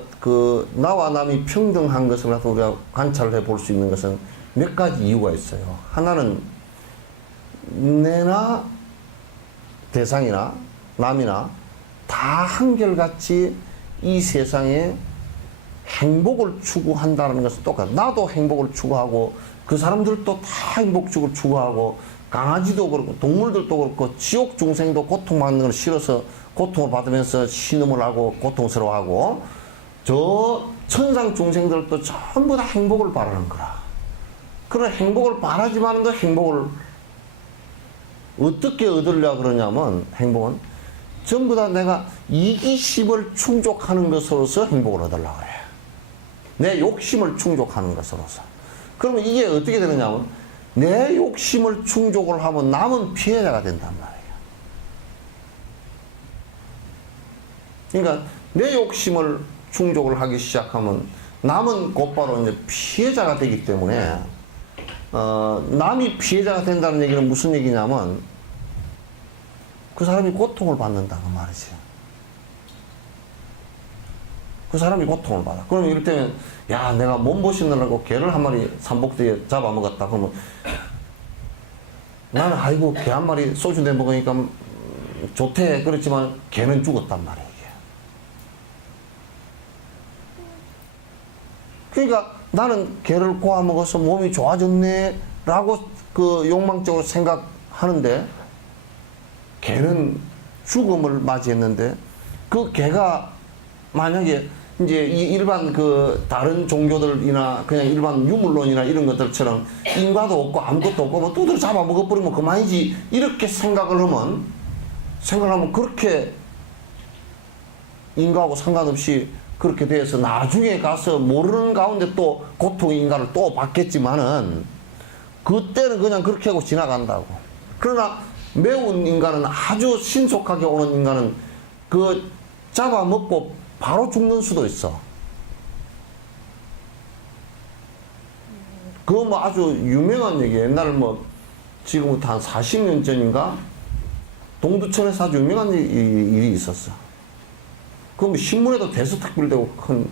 나와 남이 평등한 것을 갖다 우리가 관찰해 볼 수 있는 것은 몇 가지 이유가 있어요. 하나는 내나 대상이나 남이나 다 한결같이 이 세상에 행복을 추구한다는 것은 똑같아. 나도 행복을 추구하고 그 사람들도 다 행복 추구하고 강아지도 그렇고 동물들도 그렇고 지옥 중생도 고통받는 걸 싫어서 고통을 받으면서 신음을 하고 고통스러워하고 저 천상 중생들도 전부 다 행복을 바라는 거라. 그런 행복을 바라지만도 행복을 어떻게 얻으려 그러냐면 행복은 전부 다 내가 이기심을 충족하는 것으로서 행복을 얻으려고 그래. 내 욕심을 충족하는 것으로서. 그러면 이게 어떻게 되느냐면 내 욕심을 충족을 하면 남은 피해자가 된단 말이에요. 그러니까 내 욕심을 충족을 하기 시작하면 남은 곧바로 이제 피해자가 되기 때문에 남이 피해자가 된다는 얘기는 무슨 얘기냐면 그 사람이 고통을 받는다는 말이지. 그 사람이 고통을 받아. 그러면 이럴 때면 야 내가 몸보신하려고 개를 한 마리 삼복대에 잡아먹었다. 그러면 나는 아이고 개 한 마리 소주 내 먹으니까 좋대. 그렇지만 개는 죽었단 말이야. 이게. 그러니까 나는 개를 고아 먹어서 몸이 좋아졌네 라고 그 욕망적으로 생각하는데 개는 죽음을 맞이했는데 그 개가 만약에 이제 이 일반 그 다른 종교들이나 그냥 일반 유물론이나 이런 것들처럼 인과도 없고 아무것도 없고 뭐 두드려 잡아 먹어버리면 그만이지 이렇게 생각하면 그렇게 인과하고 상관없이 그렇게 돼서 나중에 가서 모르는 가운데 또 고통의 인간을 또 받겠지만은 그때는 그냥 그렇게 하고 지나간다고. 그러나 매운 인간은 아주 신속하게 오는 인간은 그 잡아먹고 바로 죽는 수도 있어. 그거 뭐 아주 유명한 얘기예요. 옛날 뭐 지금부터 한 40년 전인가 동두천에서 아주 유명한 일이 있었어. 그럼 신문에도 대서특필되고 큰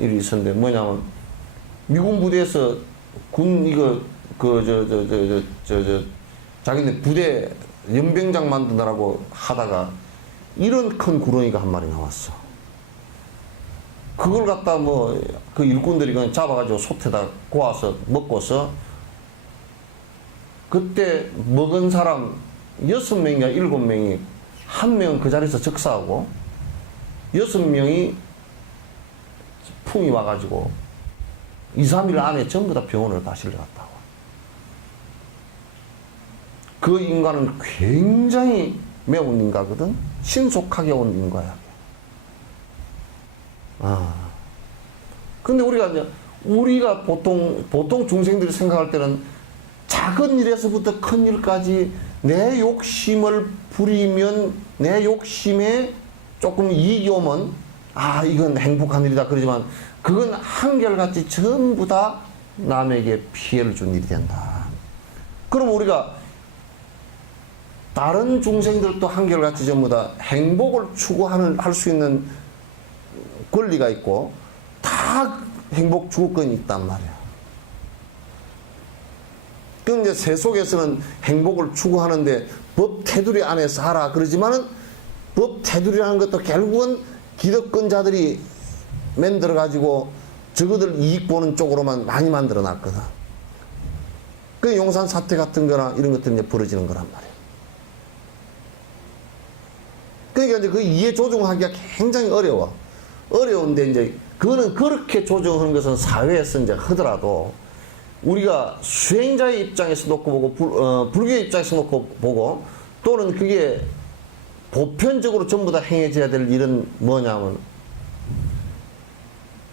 일이 있었는데 뭐냐면 미군 부대에서 군 이거 자기네 부대 연병장 만드느라고 하다가 이런 큰 구렁이가 한 마리 나왔어. 그걸 갖다 뭐 그 일꾼들이 그냥 잡아가지고 솥에다 구워서 먹고서 그때 먹은 사람 6명이나 7명이 한 명은 그 자리에서 즉사하고 6명이 풍이 와가지고 2, 3일 안에 전부 다 병원을 다 실려갔다고. 그 인간은 굉장히 매운 인가거든. 신속하게 온 인과야. 근데 우리가 보통 중생들이 생각할 때는 작은 일에서부터 큰 일까지 내 욕심을 부리면 내 욕심에 조금 이익이 오면 이건 행복한 일이다 그러지만 그건 한결같이 전부 다 남에게 피해를 준 일이 된다. 그럼 우리가 다른 중생들도 한결같이 전부 다 행복을 할 수 있는 권리가 있고 다 행복 주권이 있단 말이야. 그럼 이제 세속에서는 행복을 추구하는데 법 테두리 안에서 하라 그러지만은 법 테두리라는 것도 결국은 기득권자들이 만들어 가지고 저거들 이익 보는 쪽으로만 많이 만들어 놨거든. 그 용산 사태 같은 거나 이런 것들이 이제 벌어지는 거란 말이야. 그러니까 이제 그 이해 조정하기가 굉장히 어려운데 이제 그거는 그렇게 조정하는 것은 사회에서 이제 하더라도 우리가 수행자의 입장에서 놓고 보고 불교의 입장에서 놓고 보고 또는 그게 보편적으로 전부 다 행해져야 될 일은 뭐냐면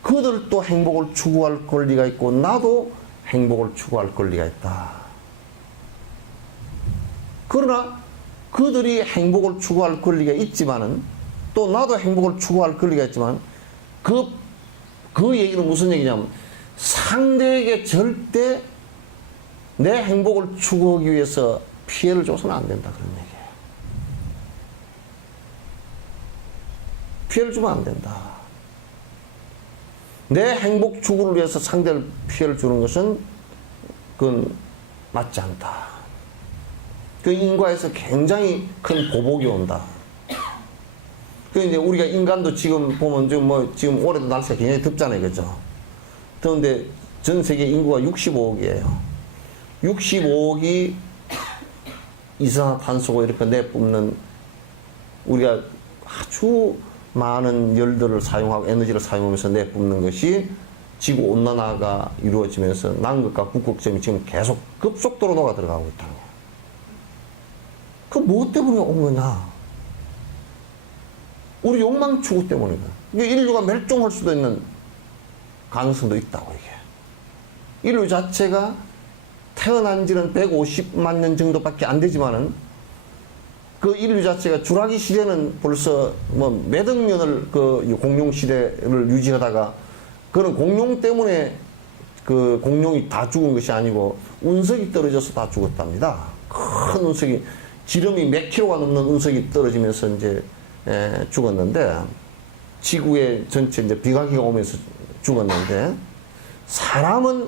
그들도 행복을 추구할 권리가 있고 나도 행복을 추구할 권리가 있다. 그러나 그들이 행복을 추구할 권리가 있지만은 또 나도 행복을 추구할 권리가 있지만 그 얘기는 무슨 얘기냐면 상대에게 절대 내 행복을 추구하기 위해서 피해를 줘서는 안 된다 그런 얘기예요. 피해를 주면 안 된다. 내 행복 추구를 위해서 상대를 피해를 주는 것은 그건 맞지 않다. 그 인과에서 굉장히 큰 보복이 온다. 그 이제 우리가 인간도 지금 보면 지금 올해도 날씨가 굉장히 덥잖아요, 그죠? 더운데 전 세계 인구가 65억이에요. 65억이 이산화탄소고 이렇게 내뿜는 우리가 아주 많은 열들을 사용하고 에너지를 사용하면서 내뿜는 것이 지구 온난화가 이루어지면서 남극과 북극점이 지금 계속 급속도로 녹아 들어가고 있다는 거예요. 그 뭐 때문에 온 거냐? 우리 욕망 추구 때문이다. 이게 인류가 멸종할 수도 있는 가능성도 있다고, 이게. 인류 자체가 태어난 지는 150만 년 정도밖에 안 되지만은 그 인류 자체가 주라기 시대는 벌써 몇 억 년을 그 공룡 시대를 유지하다가 그런 공룡 때문에 그 공룡이 다 죽은 것이 아니고 운석이 떨어져서 다 죽었답니다. 큰 운석이, 지름이 몇 킬로가 넘는 운석이 떨어지면서 이제 죽었는데, 지구에 전체 이제 비강기가 오면서 죽었는데, 사람은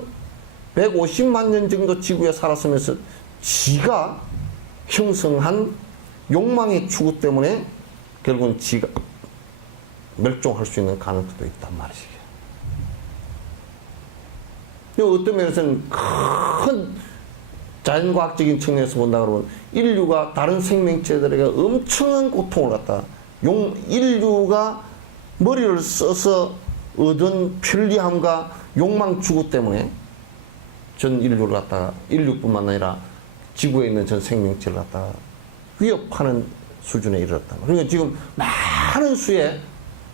150만 년 정도 지구에 살았으면서 지가 형성한 욕망의 추구 때문에 결국은 지가 멸종할 수 있는 가능성도 있단 말이지. 어떤 면에서는 큰 자연과학적인 측면에서 본다 그러면 인류가 다른 생명체들에게 엄청난 고통을 갖다 인류가 머리를 써서 얻은 편리함과 욕망 추구 때문에 전 인류를 갖다가 인류뿐만 아니라 지구에 있는 전 생명체를 갖다가 위협하는 수준에 이르렀다. 그러니까 지금 많은 수의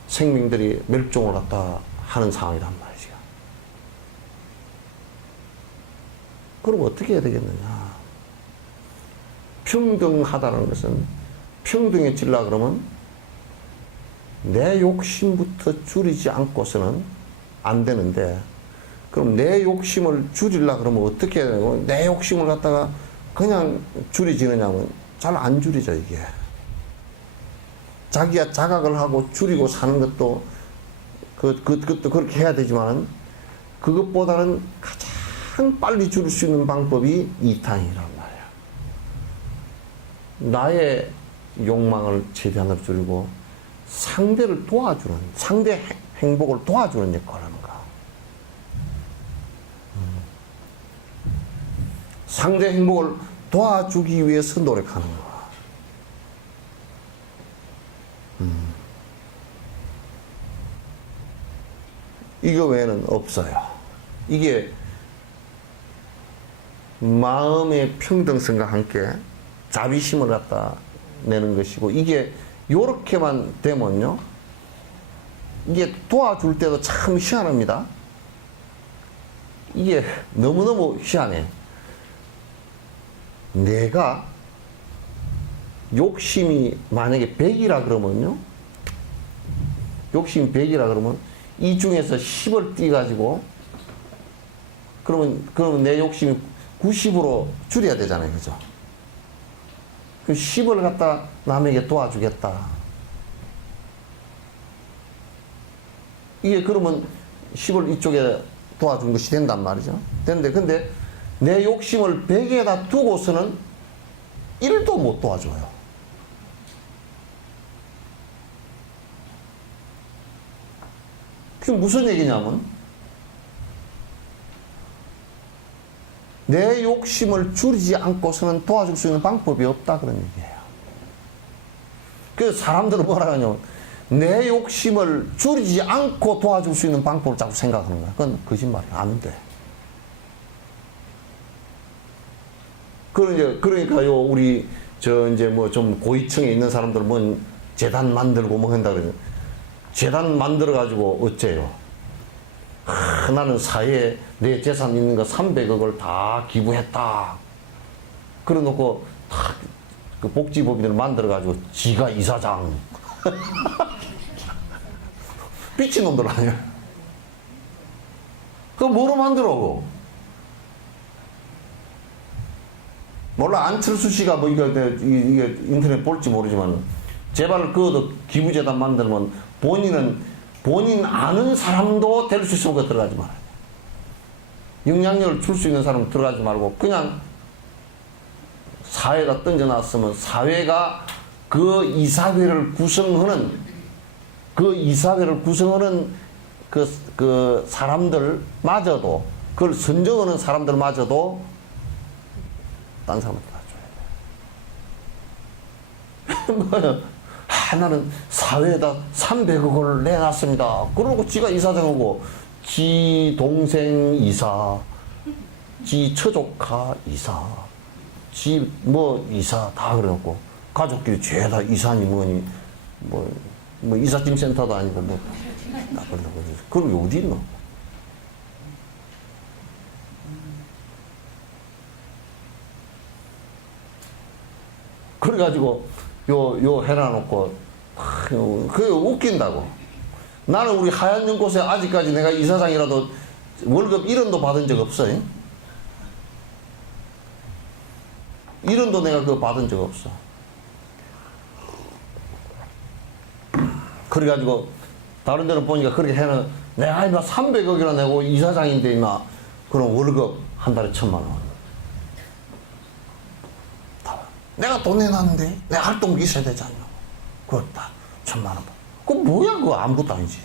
생명들이 멸종을 갖다 하는 상황이란 말이죠. 그럼 어떻게 해야 되겠느냐? 평등하다는 것은 평등해지려 그러면 내 욕심부터 줄이지 않고서는 안 되는데, 그럼 내 욕심을 줄이려 그러면 어떻게 해야 되고, 내 욕심을 갖다가 그냥 줄이지느냐면 잘 안 줄이죠, 이게. 자기가 자각을 하고 줄이고 사는 것도 그것도 그렇게 해야 되지만 그것보다는 가장 빨리 줄일 수 있는 방법이 이탄이란 말이야. 나의 욕망을 최대한으로 줄이고 상대를 도와주는, 상대 행복을 도와주는 역할을 하는 거야. 상대 행복을 도와주기 위해서 노력하는 거야. 이거 외에는 없어요. 이게 마음의 평등성과 함께 자비심을 갖다 내는 것이고, 이게 요렇게만 되면요, 이게 도와줄 때도 참 희한합니다. 이게 너무너무 희한해. 내가 욕심이 만약에 100이라 그러면요, 욕심이 100이라 그러면 이 중에서 10을 띄가지고 그러면 내 욕심이 90으로 줄여야 되잖아요, 그죠? 그 10을 갖다 남에게 도와주겠다. 이게 그러면 10을 이쪽에 도와준 것이 된단 말이죠. 근데 내 욕심을 100에다 두고서는 1도 못 도와줘요. 그게 무슨 얘기냐면, 내 욕심을 줄이지 않고서는 도와줄 수 있는 방법이 없다, 그런 얘기예요. 그래서 사람들은 뭐라 하냐면, 내 욕심을 줄이지 않고 도와줄 수 있는 방법을 자꾸 생각하는 거야. 그건 거짓말이야. 안 돼. 그러니까요, 우리, 이제 좀 고위층에 있는 사람들은 뭐 재단 만들고 뭐 한다 그러죠. 재단 만들어가지고 어째요? 나는 사회에 내 재산 있는 거 300억을 다 기부했다. 그래 놓고 다 그 복지법인을 만들어가지고 지가 이사장. 미친놈들 아니야? 그거 뭐로 만들어? 몰라, 안철수 씨가 이게 인터넷 볼지 모르지만, 제발 그것도 기부재단 만들면 본인 아는 사람도 될 수 있으면 그거 들어가지 말아요. 영향력을 줄 수 있는 사람 들어가지 말고, 그냥 사회가 던져놨으면 사회가 그 이사회를 구성하는 그 이사회를 구성하는 그 사람들마저도, 그걸 선정하는 사람들마저도 딴 사람한테 다 줘야 돼. 뭐야, 나는 사회에다 300억을 내놨습니다. 그러고 지가 이사장하고, 지 동생 이사, 지 처조카 이사, 지 뭐 이사 다 그래놓고, 가족끼리 죄다 이사니 뭐니, 뭐 이삿짐 센터도 아니고, 뭐, 다 그런다고. 그런 게 어디 있노? 그래가지고, 요 해놔놓고, 그게 웃긴다고. 나는 우리 하얀 연꽃에 아직까지 내가 이사장이라도 월급 1원도 받은 적 없어요. 1원도 내가 그거 받은 적 없어. 그래가지고, 다른 데는 보니까 그렇게 해는, 내가 이마 300억이나 내고 이사장인데 이마, 그럼 월급 한 달에 1,000만 원. 내가 돈 내놨는데, 내가 활동비 있어야 되지 않냐. 그렇다. 1,000만 원. 그 뭐야, 그거 아무것도 아니지.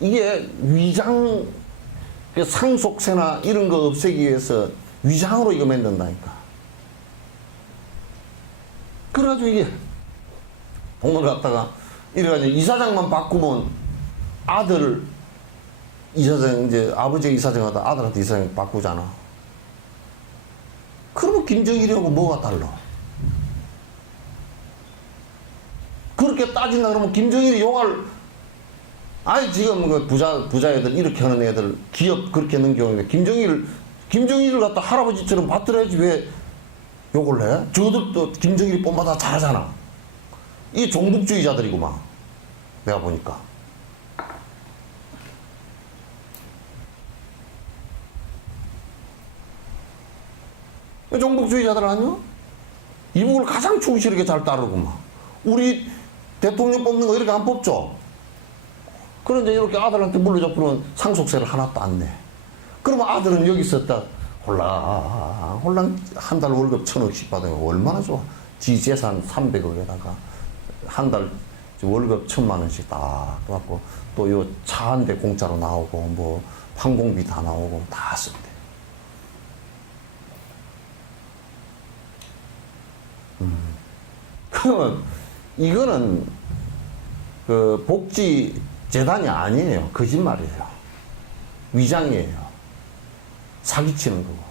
이게 위장, 상속세나 이런 거 없애기 위해서 위장으로 이거 만든다니까. 그래가지고 이게 돈을 갖다가 이래가지고 이사장만 바꾸면 아들 이사장, 이제 아버지가 이사장하다 아들한테 이사장 바꾸잖아. 그러면 김정일이하고 뭐가 달라? 그렇게 따진다 그러면 김정일이 욕할, 아니 지금 그 부자 애들 이렇게 하는 애들 기업 그렇게 하는 경우에 김정일을 갖다 할아버지처럼 받들어야지 왜 욕을 해? 저들도 김정일이 뽐받아 잘하잖아. 이 종북주의자들이구만. 내가 보니까. 종북주의자들 아니요? 이북을 가장 충실하게 잘 따르구만. 우리 대통령 뽑는 거 이렇게 안 뽑죠? 그런데 이렇게 아들한테 물려줘 그러면 상속세를 하나도 안 내. 그러면 아들은 여기서 딱 홀랑 한 달 월급 1,000억씩 받으면 얼마나 좋아. 지 재산 300억에다가 한 달 월급 1,000만 원씩 딱 받고 또 요 차 한 대 공짜로 나오고 뭐 항공비 다 나오고 다 쓴대. 그러면 이거는 그 복지 재단이 아니에요. 거짓말이에요. 위장이에요. 사기치는 거고.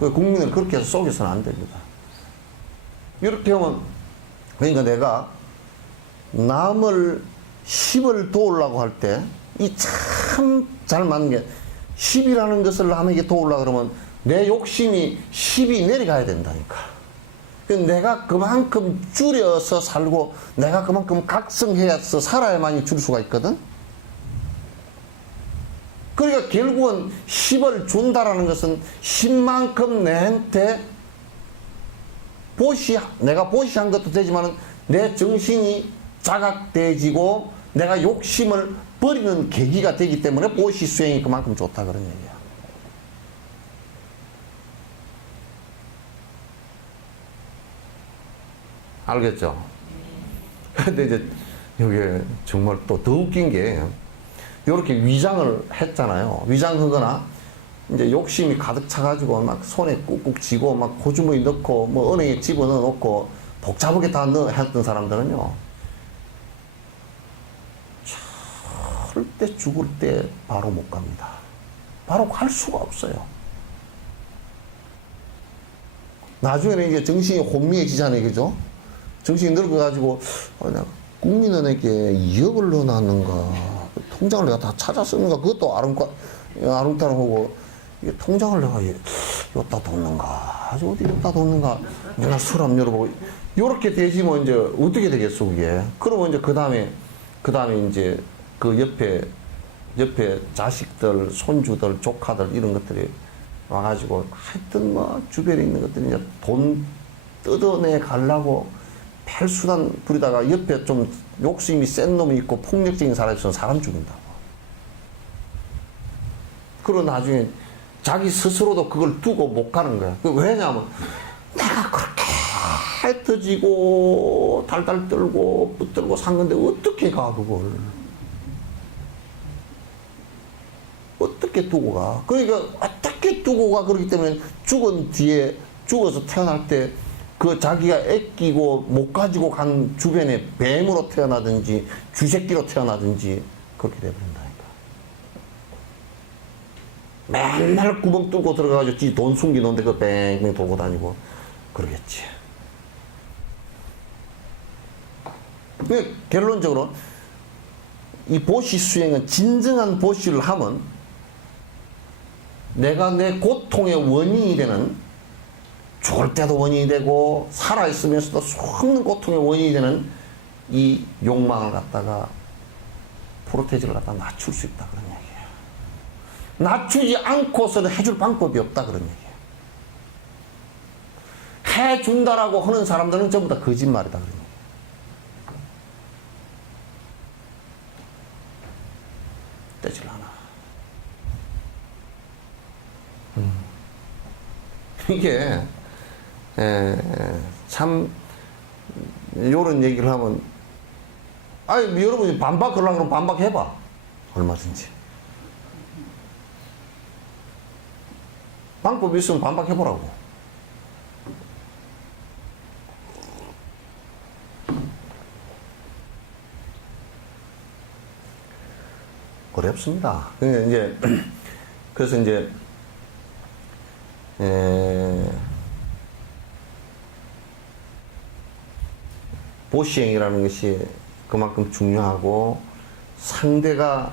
그 국민을 그렇게 해서 속여서는 안 됩니다. 이렇게 하면, 그러니까 내가 남을 10을 도우려고 할 때, 이 참 잘 맞는 게, 10이라는 것을 남에게 도우려고 그러면 내 욕심이 10이 내려가야 된다니까. 내가 그만큼 줄여서 살고, 내가 그만큼 각성해서 살아야만이 줄 수가 있거든? 그러니까 결국은 10을 준다라는 것은 10만큼 내한테 내가 보시한 것도 되지만은 내 정신이 자각돼지고 내가 욕심을 버리는 계기가 되기 때문에 보시 수행이 그만큼 좋다 그런 얘기야. 알겠죠? 근데 이제 여기 정말 또 더 웃긴 게 이렇게 위장을 했잖아요. 위장하거나 이제 욕심이 가득 차가지고 막 손에 꾹꾹 쥐고 막 고주머니 넣고 뭐 은행에 집어넣어 놓고 복잡하게 다 했던 사람들은요. 절대 죽을 때 바로 못 갑니다. 바로 갈 수가 없어요. 나중에는 이제 정신이 혼미해지잖아요. 그죠? 정신이 늙어가지고 내가 국민은행에 2억을 넣어놨는가 통장을 내가 다 찾아 쓰는가 그것도 아름따름하고 이게 통장을 내가 여기다 뒀는가 아주 어디 여기다 뒀는가 맨날 서랍 열어보고 요렇게 되지면 이제 어떻게 되겠어 그게. 그러면 이제 그 다음에 이제 그 옆에 자식들 손주들 조카들 이런 것들이 와가지고 하여튼 뭐 주변에 있는 것들이 이제 돈 뜯어내 가려고 펠수단 부리다가 옆에 좀 욕심이 센 놈이 있고 폭력적인 사람이 있으면 사람 죽인다고. 그러고 나중에 자기 스스로도 그걸 두고 못 가는 거야. 왜냐하면 내가 그렇게 흩어지고 달달 떨고 붙들고 산 건데 어떻게 가 그걸. 어떻게 두고 가. 그러니까 어떻게 두고 가. 그렇기 때문에 죽은 뒤에 죽어서 태어날 때 그 자기가 애끼고 못 가지고 간 주변에 뱀으로 태어나든지 쥐새끼로 태어나든지 그렇게 돼버린다니까. 맨날 구멍 뚫고 들어가가지고 지 돈 숨기는데 그 뱅뱅 돌고 다니고 그러겠지. 결론적으로 이 보시 수행은 진정한 보시를 하면 내가 내 고통의 원인이 되는, 죽을 때도 원인이 되고 살아있으면서도 수없는 고통의 원인이 되는 이 욕망을 갖다가, 프로테이지를 갖다가 낮출 수 있다 그런 얘기예요. 낮추지 않고서는 해줄 방법이 없다 그런 얘기예요. 해준다라고 하는 사람들은 전부 다 거짓말이다 그런 얘기예요. 되질 않아. 이게 참 요런 얘기를 하면, 아니 여러분이 반박하려고 그러면 반박해봐. 얼마든지 방법이 있으면 반박해보라고. 어렵습니다. 그래서 이제 보시행이라는 것이 그만큼 중요하고, 상대가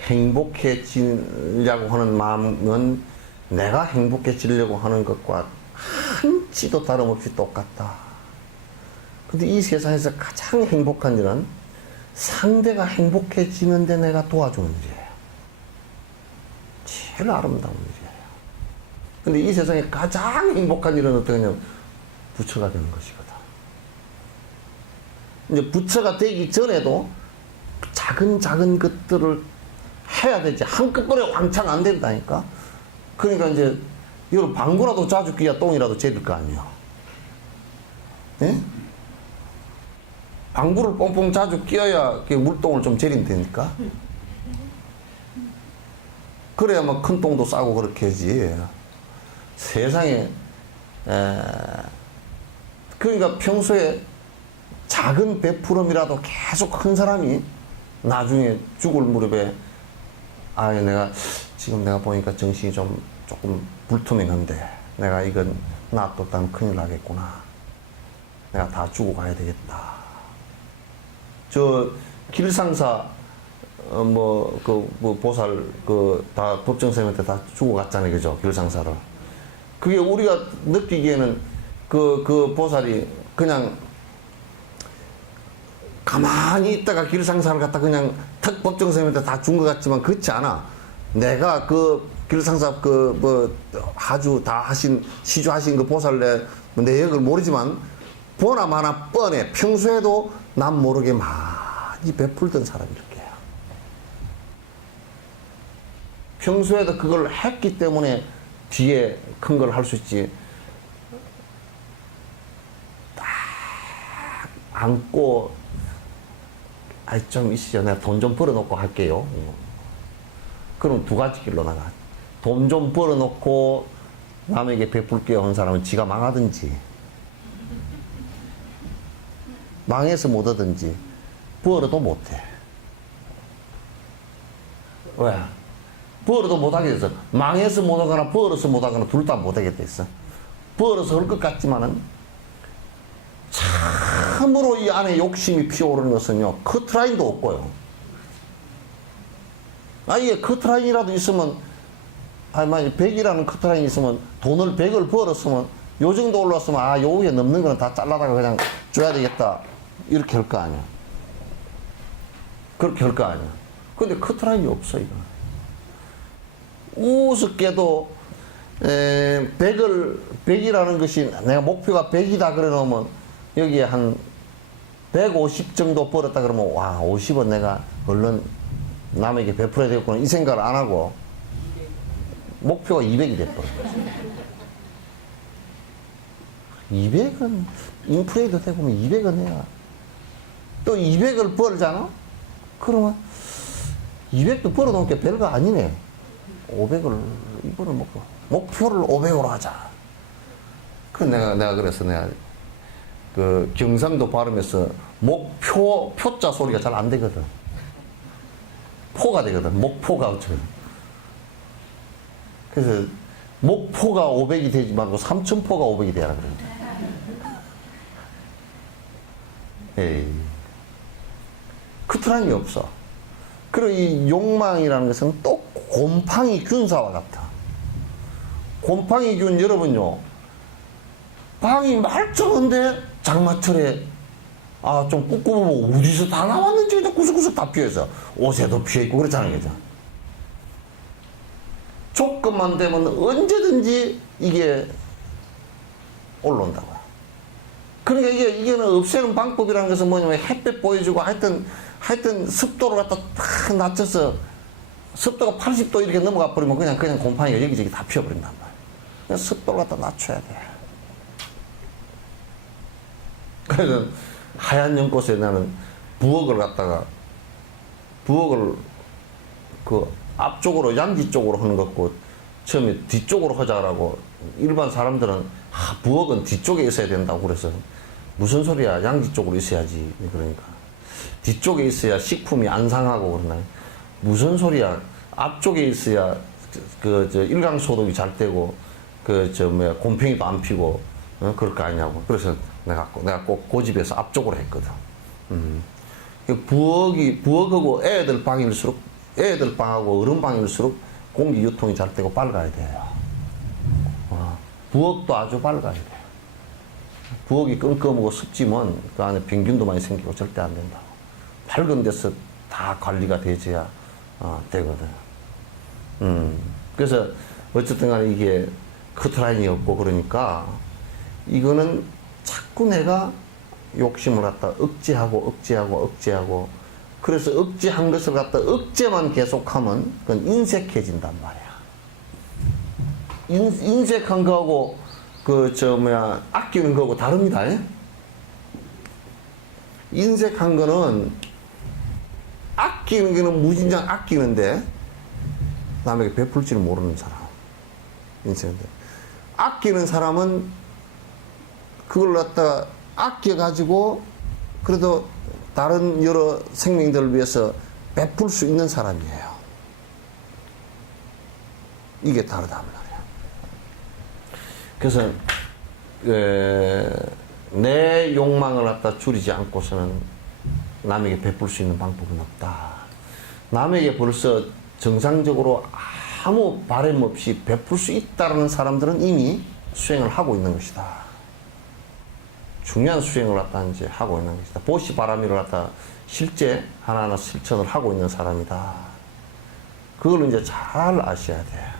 행복해지려고 하는 마음은 내가 행복해지려고 하는 것과 한치도 다름없이 똑같다. 근데 이 세상에서 가장 행복한 일은 상대가 행복해지는데 내가 도와주는 일이에요. 제일 아름다운 일이에요. 근데 이 세상에 가장 행복한 일은 어떻게 하냐면 부처가 되는 것이거든. 이제 부처가 되기 전에도 작은 것들을 해야 되지. 한꺼번에 왕창 안 된다니까. 그러니까 이제 이걸 방구라도 자주 끼야 똥이라도 재릴 거 아니에요. 예? 방구를 뽕뽕 자주 끼어야 물똥을 좀 재린다니까. 그래야 막 큰 똥도 싸고 그렇게 하지. 세상에 그러니까 평소에 작은 베푸름이라도 계속 큰 사람이 나중에 죽을 무렵에, 아, 지금 내가 보니까 정신이 조금 불투명한데 내가 이건 놔뒀다면 큰일 나겠구나. 내가 다 주고 가야 되겠다. 저 길상사 보살 다 법정스님한테 다 주고 갔잖아요, 그죠? 길상사를. 그게 우리가 느끼기에는 그 보살이 그냥 가만히 있다가 길상사를 갖다 그냥 턱 법정스님한테 다 준 것 같지만 그렇지 않아. 내가 그 길상사 아주 다 시주하신 그 보살 내역을 모르지만 보나마나 뻔해. 평소에도 남 모르게 많이 베풀던 사람이 이렇게 해요. 평소에도 그걸 했기 때문에 뒤에 큰 걸 할 수 있지. 딱 안고, 좀 있으죠. 내가 돈 좀 벌어놓고 할게요. 그럼 두 가지 길로 나가. 돈 좀 벌어놓고 남에게 베풀게요 한 사람은 지가 망하든지, 망해서 못 하든지, 벌어도 못해. 왜? 벌어도 못하게 됐어. 망해서 못하거나 벌어서 못하거나 둘 다 못하게 됐어. 벌어서 할 것 같지만은 참으로 이 안에 욕심이 피어오르는 것은요, 커트라인도 없고요. 이게 커트라인이라도 있으면, 만약 100이라는 커트라인이 있으면, 돈을 100을 벌었으면, 요 정도 올랐으면, 요 위에 넘는 거는 다 잘라다가 그냥 줘야 되겠다. 이렇게 할 거 아니야. 그렇게 할 거 아니야. 근데 커트라인이 없어, 이거. 우습게도, 100이라는 것이, 내가 목표가 100이다 그래 놓으면, 여기에 한 150 정도 벌었다 그러면, 50은 내가 얼른 남에게 베풀어야 되겠구나 이 생각을 안 하고 목표가 200이 돼버린 거죠. 200은 인플레이도 되고 200은 해야 또 200을 벌잖아? 그러면 200도 벌어놓은 게 별거 아니네. 500을 이거를 목표를 500으로 하자. 그 내가 그래서 내가 그 경상도 발음에서 표자 소리가 잘 안 되거든. 포가 되거든. 목포가 어쩌면. 그래서 목포가 500이 되지 말고 삼천포가 500이 되라 그러는데. 에이. 그트라임이 없어. 그리고 이 욕망이라는 것은 또 곰팡이 균사와 같아. 곰팡이 균 여러분요. 방이 말쩡한데 장마철에 좀 꿉꿉하면 어디서 다 나왔는지 구석구석 다 피어서 옷에도 피어있고 그렇다는 거죠. 조금만 되면 언제든지 이게 올라온다고요. 그러니까 이게는 없애는 방법이라는 것은 뭐냐면 햇볕 보여주고 하여튼 습도를 갖다 딱 낮춰서 습도가 80도 이렇게 넘어가 버리면 그냥 곰팡이가 여기저기 다 피어버린단 말이에요. 그래서 습도를 갖다 낮춰야 돼. 그래서 하얀 연꽃에 나는 부엌을 그 앞쪽으로 양지 쪽으로 하는 것 같고 처음에 뒤쪽으로 하자라고 일반 사람들은 부엌은 뒤쪽에 있어야 된다고 그래서 무슨 소리야 양지 쪽으로 있어야지 그러니까 뒤쪽에 있어야 식품이 안 상하고 그러나 무슨 소리야 앞쪽에 있어야 일광 소독이 잘 되고 곰팡이도 안 피고 그럴 거 아니냐고 그래서 내가 꼭 고집해서 앞쪽으로 했거든. 부엌하고 애들 방하고 어른 방일수록 공기 유통이 잘 되고 밝아야 돼요. 부엌도 아주 밝아야 돼요. 부엌이 끔끔하고 습지면 그 안에 병균도 많이 생기고 절대 안 된다고. 밝은 데서 다 관리가 되져야 되거든. 그래서 어쨌든 간에 이게 커트라인이 없고 그러니까 이거는 자꾸 내가 욕심을 갖다 억제하고 그래서 억제한 것을 갖다 억제만 계속하면 그건 인색해진단 말이야. 인색한 거하고 아끼는 거하고 다릅니다. 인색한 거는 아끼는 거는 무진장 아끼는데 남에게 베풀지를 모르는 사람. 인색인데 아끼는 사람은 그걸 갖다가 아껴가지고 그래도 다른 여러 생명들을 위해서 베풀 수 있는 사람이에요. 이게 다르단 말이야. 그래서 내 욕망을 갖다 줄이지 않고서는 남에게 베풀 수 있는 방법은 없다. 남에게 벌써 정상적으로 아무 바람 없이 베풀 수 있다는 사람들은 이미 수행을 하고 있는 것이다. 중요한 수행을 갖다 이제 하고 있는 것이다. 보시바라미를 갖다 실제 하나하나 실천을 하고 있는 사람이다. 그걸 이제 잘 아셔야 돼.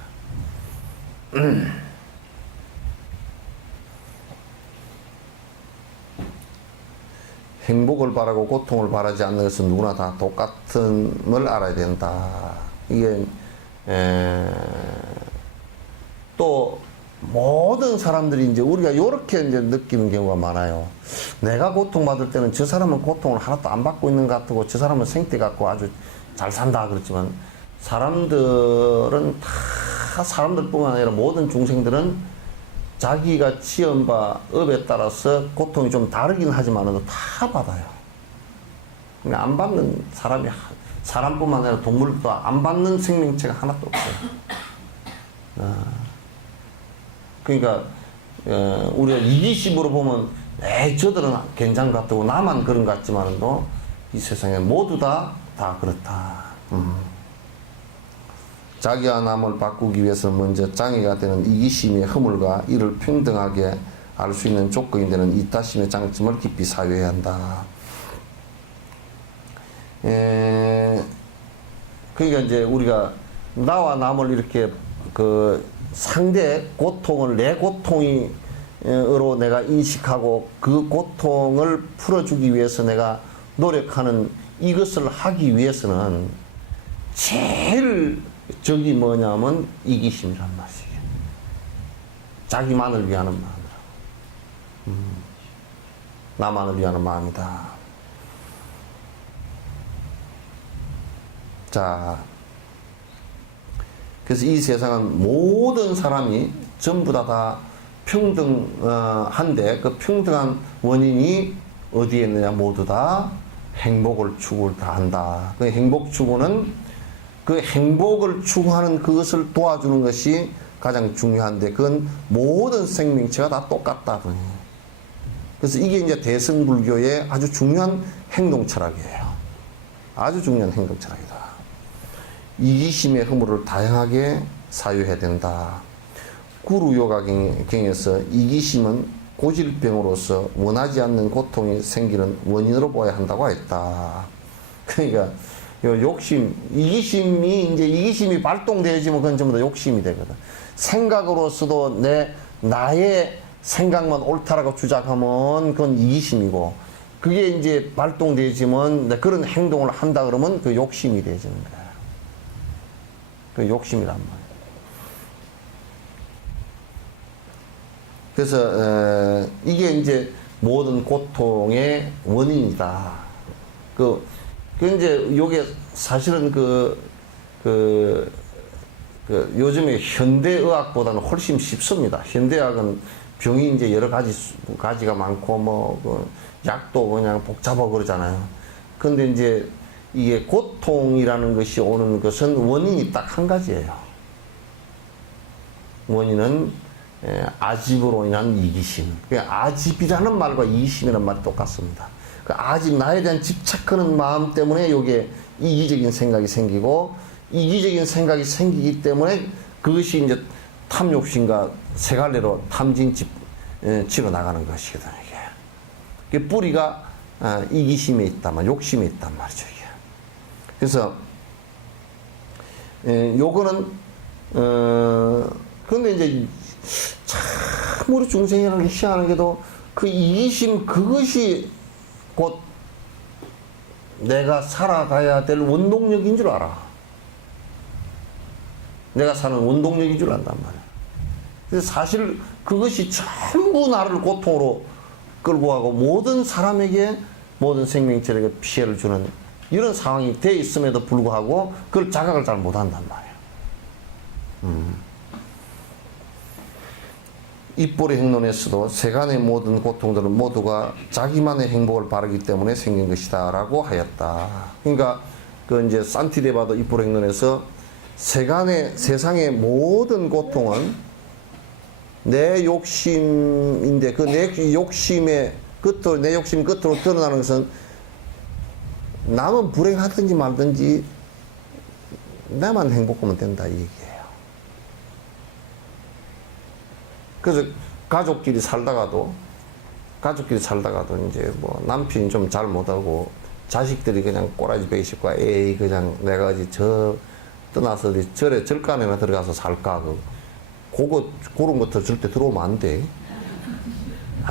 행복을 바라고 고통을 바라지 않는 것은 누구나 다 똑같음을 알아야 된다. 이게 또 모든 사람들이 이제 우리가 이렇게 이제 느끼는 경우가 많아요. 내가 고통받을 때는 저 사람은 고통을 하나도 안 받고 있는 것 같고 저 사람은 생태 같고 아주 잘 산다 그렇지만 사람들은 다 사람들뿐만 아니라 모든 중생들은 자기가 지은 바 업에 따라서 고통이 좀 다르긴 하지만도 다 받아요. 그러니까 안 받는 사람뿐만 아니라 동물도 안 받는 생명체가 하나도 없어요. 그러니까 우리가 이기심으로 보면 저들은 괜찮은 것 같고 나만 그런 것 같지만도 이 세상에 모두 다 그렇다. 자기와 남을 바꾸기 위해서 먼저 장애가 되는 이기심의 허물과 이를 평등하게 알 수 있는 조건이 되는 이타심의 장점을 깊이 사유해야 한다. 그러니까 이제 우리가 나와 남을 이렇게 상대 고통을 내 고통으로 내가 인식하고 그 고통을 풀어주기 위해서 내가 노력하는 이것을 하기 위해서는 제일 적이 뭐냐면 이기심이란 말이에요. 자기만을 위하는 마음이라고. 나만을 위하는 마음이다. 자, 그래서 이 세상은 모든 사람이 전부 다 평등한데 그 평등한 원인이 어디에 있느냐? 모두 다 행복을 추구를 다 한다. 그 행복 추구는 그 행복을 추구하는 그것을 도와주는 것이 가장 중요한데 그건 모든 생명체가 다 똑같다. 그래서 이게 이제 대승불교의 아주 중요한 행동 철학이에요. 아주 중요한 행동 철학이다. 이기심의 허물을 다양하게 사유해야 된다. 구루요가경에서 이기심은 고질병으로서 원하지 않는 고통이 생기는 원인으로 보아야 한다고 했다. 그러니까 욕심, 이기심이 발동되어지면 그건 전부 다 욕심이 되거든. 생각으로서도 나의 생각만 옳다라고 주장하면 그건 이기심이고, 그게 이제 발동되어지면 그런 행동을 한다 그러면 그 욕심이 되어지는 거야. 그 욕심이란 말이야. 그래서 이게 이제 모든 고통의 원인이다. 그 이제 요게 사실은 요즘에 현대의학보다는 훨씬 쉽습니다. 현대의학은 병이 이제 여러 가지가 많고 약도 그냥 복잡하고 그러잖아요. 근데 이제 이게 고통이라는 것이 오는 것은 원인이 딱 한 가지예요. 원인은 아집으로 인한 이기심. 아집이라는 말과 이기심이라는 말이 똑같습니다. 그 아집, 나에 대한 집착하는 마음 때문에 요게 이기적인 생각이 생기고, 이기적인 생각이 생기기 때문에 그것이 이제 탐욕심과 세 갈래로 탐진치로 나가는 것이거든요. 이게 뿌리가 이기심에 있단 말, 욕심에 있단 말이죠. 이게. 그래서 요거는 그런데 이제 참 우리 중생이라는 게 희한한 게도 그 이기심, 그것이 곧 내가 살아가야 될 원동력인 줄 알아. 내가 사는 원동력인 줄 안단 말이야. 그래서 사실 그것이 전부 나를 고통으로 끌고 가고 모든 사람에게, 모든 생명체에게 피해를 주는 이런 상황이 돼 있음에도 불구하고 그걸 자각을 잘 못한단 말이야. 입볼의 행론에서도 세간의 모든 고통들은 모두가 자기만의 행복을 바라기 때문에 생긴 것이다 라고 하였다. 그러니까 그 이제 산티데바도 입볼의 행론에서 세상의 모든 고통은 내 욕심인데 그 내 욕심의 끝으로, 내 욕심 끝으로 드러나는 것은 남은 불행하든지 말든지 나만 행복하면 된다 이 얘기예요. 그래서 가족끼리 살다가도 이제 뭐 남편이 좀 잘 못하고 자식들이 그냥 꼬라지 베기 싶고 에이 그냥 내가 어디 떠나서 어디 절간에나 들어가서 살까 그런 것들 절대 들어오면 안 돼.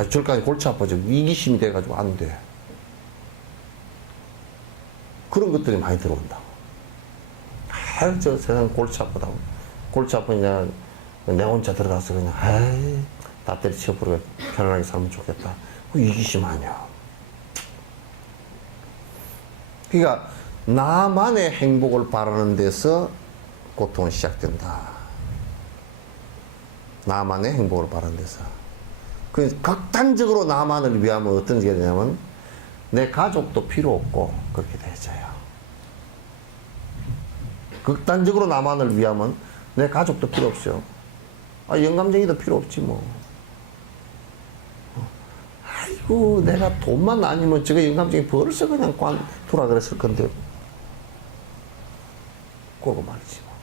절간에 골치 아파져. 이기심이 돼가지고 안 돼. 그런 것들이 많이 들어온다고. 저 세상 골치 아프다고. 골치 아프냐, 내 혼자 들어가서 그냥, 다 때려치워버리고 편안하게 살면 좋겠다. 그 이기심 아니야. 그러니까, 나만의 행복을 바라는 데서 고통은 시작된다. 나만의 행복을 바라는 데서. 그 극단적으로 나만을 위하면 어떤 게 되냐면, 내 가족도 필요 없고, 그렇게 되어져요. 극단적으로 나만을 위하면, 내 가족도 필요 없어요. 영감쟁이도 필요 없지, 뭐. 아이고, 내가 돈만 아니면 저거 영감쟁이 벌써 그냥 관두라 그랬을 건데. 그러고 말이지, 뭐.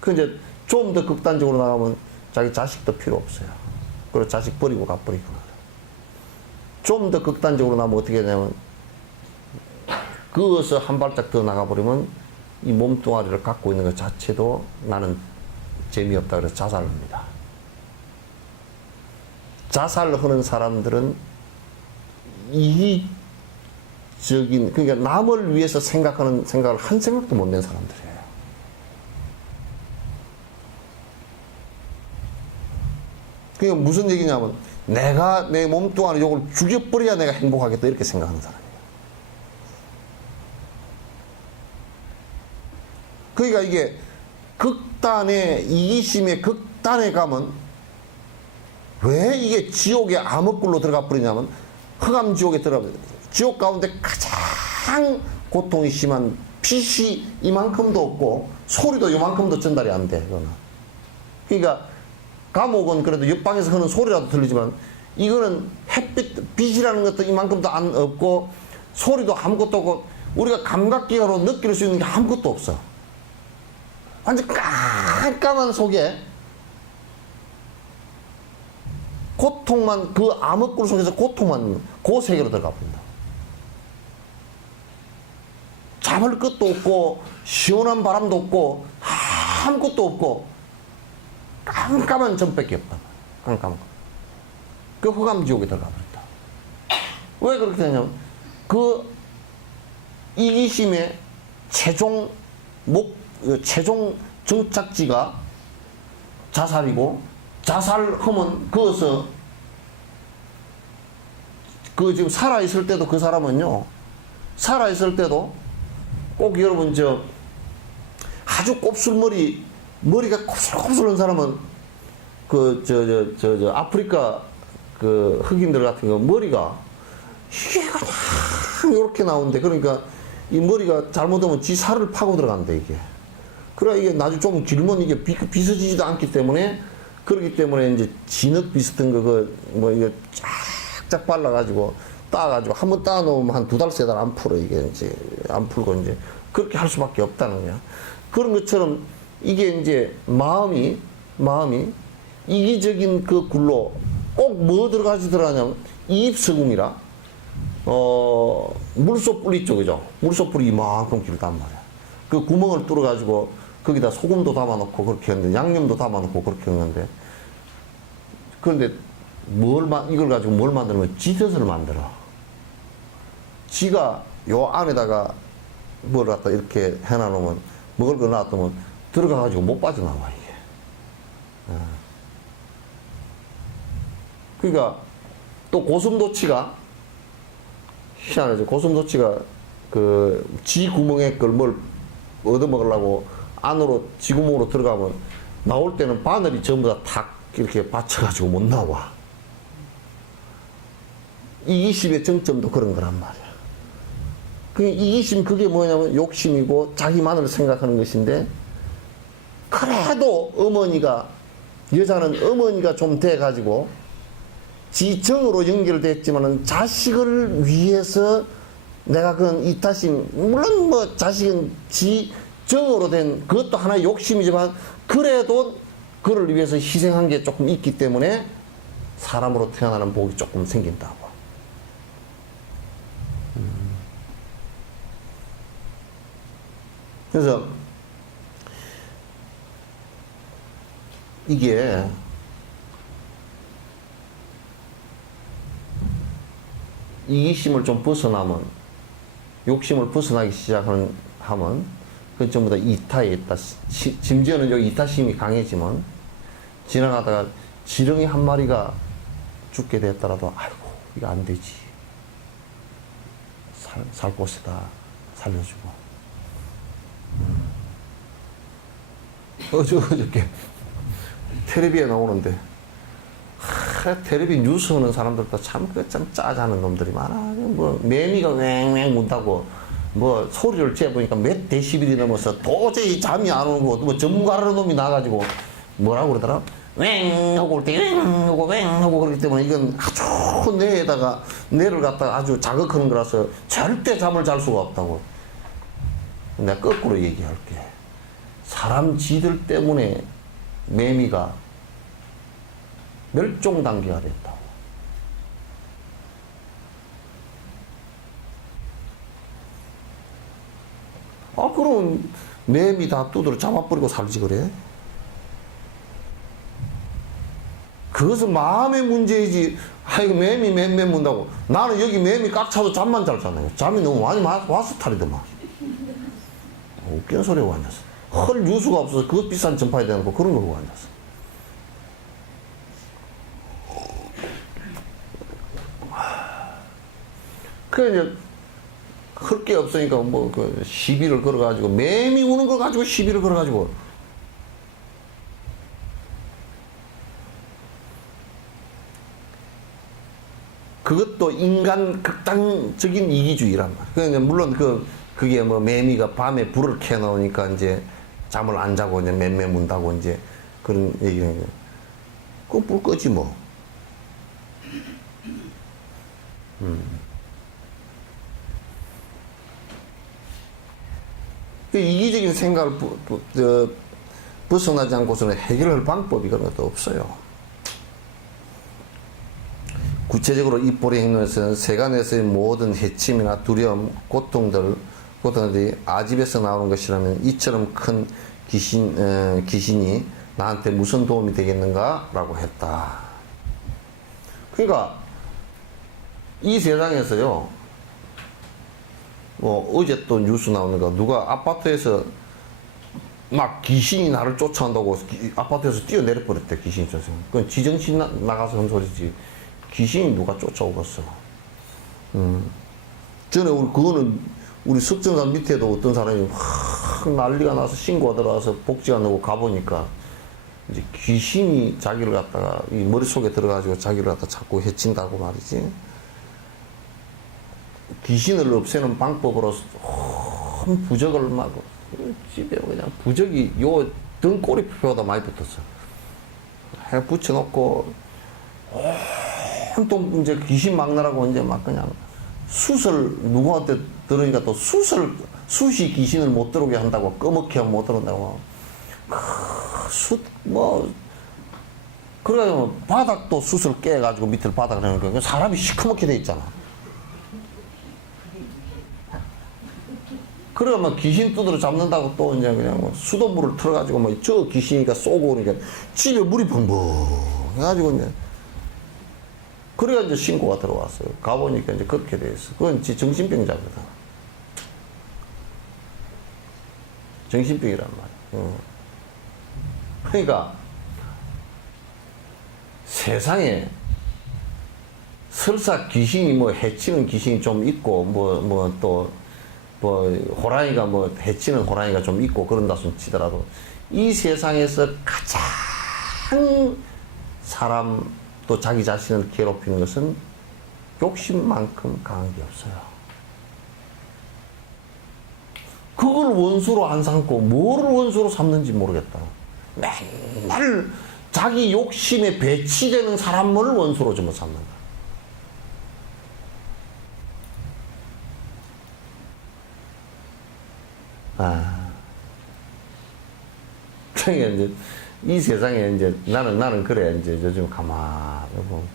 그 이제 좀 더 극단적으로 나가면 자기 자식도 필요 없어요. 그리고 자식 버리고 가버리고. 좀 더 극단적으로 나면 어떻게 되냐면, 그것을 한 발짝 더 나가버리면 이 몸뚱아리를 갖고 있는 것 자체도 나는 재미없다 그래서 자살합니다. 자살하는 사람들은 이기적인, 그러니까 남을 위해서 생각하는 생각을 한 생각도 못 낸 사람들이에요. 그게 무슨 얘기냐면 내가 내 몸뚱아리 요걸 죽여버려야 내가 행복하겠다 이렇게 생각하는 사람이에요. 그러니까 이게 극단의 이기심의 극단에 가면 왜 이게 지옥의 암흑굴로 들어가 버리냐면 흑암지옥에 들어가 버려요. 지옥 가운데 가장 고통이 심한 빛이 이만큼도 없고 소리도 이만큼도 전달이 안 돼. 이거는. 그러니까 감옥은 그래도 옆방에서 하는 소리라도 들리지만 이거는 햇빛, 빛이라는 것도 이만큼도 안 없고 소리도 아무것도 없고 우리가 감각기로 느낄 수 있는 게 아무것도 없어. 완전 깜깜한 속에 고통만, 그 암흑굴 속에서 고통만, 그 세계로 들어가 버린다. 잡을 것도 없고 시원한 바람도 없고 아무것도 없고 깜깜한 점밖에 없다. 깜깜한 거. 그 흑암지옥에 들어가 버렸다. 왜 그렇게 되냐면 그 이기심의 최종 정착지가 자살이고 자살하면 그것을 그 지금 살아있을 때도 그 사람은요 살아있을 때도 꼭 여러분 아주 곱슬머리 머리가 곱슬곱슬한 사람은 아프리카 그 흑인들 같은 거 머리가 이게 그냥 이렇게 나오는데 그러니까 이 머리가 잘못하면 지 살을 파고 들어간다 이게. 그래 이게 나중에 좀 길면 이게 빗어지지도 않기 때문에 그렇기 때문에 이제 진흙 비슷한 거 뭐 이거 쫙쫙 발라가지고 따가지고 한번 따 놓으면 한 2달 3달 안 풀어 이게 이제 안 풀고 이제 그렇게 할 수밖에 없다는 거야. 그런 것처럼 이게 이제 마음이 이기적인 그 굴로 꼭 뭐 들어가지 들어가냐면 이입서궁이라 물소뿔 있죠 그죠? 물소뿔이 이만큼 길단 말이야. 그 구멍을 뚫어가지고 거기다 소금도 담아놓고 그렇게 했는데 양념도 담아놓고 그렇게 했는데 그런데 이걸 가지고 뭘 만드는 거야? 쥐젖을 만들어. 쥐가 요 안에다가 뭘 갖다 이렇게 해놔놓으면 먹을 거 놔두면 들어가가지고 못 빠져나와 이게. 그러니까 또 고슴도치가 희한하죠. 고슴도치가 그 쥐 구멍에 걸 뭘 얻어먹으려고 안으로 쥐 구멍으로 들어가면 나올 때는 바늘이 전부 다 탁 이렇게 받쳐가지고 못 나와. 이기심의 정점도 그런 거란 말이야. 그 이기심 그게 뭐냐면 욕심이고 자기만을 생각하는 것인데 그래도 여자는 어머니가 좀 돼가지고 지정으로 연결됐지만은 자식을 위해서 내가 그런 이타심, 물론 뭐 자식은 지정으로 된 그것도 하나의 욕심이지만 그래도 그를 위해서 희생한 게 조금 있기 때문에 사람으로 태어나는 복이 조금 생긴다고. 그래서 이게 이기심을 좀 벗어나면 욕심을 벗어나기 시작하면 그건 전부 다 이타에 있다. 심지어는 여기 이타심이 강해지면 지나가다가 지렁이 한 마리가 죽게 됐더라도 아이고 이거 안 되지. 살 곳에다 살려주고. 어저께 텔레비에 나오는데 텔레비 뉴스 하는 사람들도 참 짜자는 놈들이 많아. 뭐 매미가 왱왱 문다고 뭐 소리를 재보니까 몇 데시벨이 넘어서 도저히 잠이 안 오고 뭐 전문가라는 놈이 나가지고 뭐라고 그러더라? 왱 하고 올 때 왱 하고 왱 하고 그렇기 때문에 이건 아주 뇌를 갖다가 아주 자극하는 거라서 절대 잠을 잘 수가 없다고. 내가 거꾸로 얘기할게. 사람 쥐들 때문에 매미가 멸종 단계가 됐다고. 그럼 매미 다 두드려 잡아버리고 살지 그래? 그것은 마음의 문제이지. 아이고 매미 문다고. 나는 여기 매미 꽉 차도 잠만 잘 자네요. 잠이 너무 많이 와서 탈이더만. 웃기는 소리하고 앉았어. 헐 뉴스가 없어서 그것 비싼 전파에 대놓고 그런 거 보고 앉았어. 그 이제 할 게 없으니까 뭐 그 시비를 걸어가지고 매미 우는 걸 가지고 시비를 걸어가지고 그것도 인간 극단적인 이기주의란 말이야. 그러니까 물론 그게 뭐 매미가 밤에 불을 켜 놓으니까 이제 잠을 안 자고 이제 맴매 문다고 이제 그런 얘기는 그 불 끄지 뭐. 그 이기적인 생각을 벗어나지 않고서는 해결할 방법이 그런 것도 없어요. 구체적으로 입볼의 행동에서는 세간에서의 모든 해침이나 두려움, 고통들이 아집에서 나오는 것이라면 이처럼 큰 귀신이 나한테 무슨 도움이 되겠는가? 라고 했다. 그러니까 이 세상에서요, 뭐 어제 또 뉴스 나오는 거 누가 아파트에서 막 귀신이 나를 쫓아온다고 아파트에서 뛰어내려 버렸대. 귀신이 쫓아서. 그건 지정신 나가서 한 소리지. 귀신이 누가 쫓아오겠어. 전에 그거는 우리 석정산 밑에도 어떤 사람이 확 난리가 나서 신고가 들어와서 복지가 나고 가보니까 이제 귀신이 자기를 갖다가 이 머릿속에 들어가지고 자기를 갖다 자꾸 해친다고 말이지. 귀신을 없애는 방법으로 부적을 막 집에 그냥 부적이 요 등꼬리표보다 많이 붙었어. 해 붙여놓고 온통 이제 귀신 막느라고 이제 막 그냥 숯을 누구한테 들으니까 또 숯이 귀신을 못 들어오게 한다고 꺼멓게 하면 못 들어온다고 숯 뭐 그래가지고 바닥도 숯을 깨가지고 밑을 바닥을 해놓으니까 사람이 시커멓게 돼 있잖아. 그러면 귀신 두드러 잡는다고 또 이제 그냥 뭐 수돗물을 틀어가지고 뭐 저 귀신이가 쏘고 오니까 집에 물이 벙벙 해가지고 이제 그래야 이제 신고가 들어왔어요. 가보니까 이제 그렇게 돼 있어. 그건 정신병자거든. 정신병이란 말이야. 그러니까 세상에 설사 귀신이 뭐 해치는 귀신이 좀 있고 뭐 호랑이가 뭐 해치는 호랑이가 좀 있고 그런다 손 치더라도 이 세상에서 가장 사람 또 자기 자신을 괴롭히는 것은 욕심만큼 강한 게 없어요. 그걸 원수로 안 삼고 뭐를 원수로 삼는지 모르겠다. 맨날 자기 욕심에 배치되는 사람을 원수로 좀 삼는다. 그러니까 이제 이 세상에 이제 나는 그래 이제 요즘 가만히 보면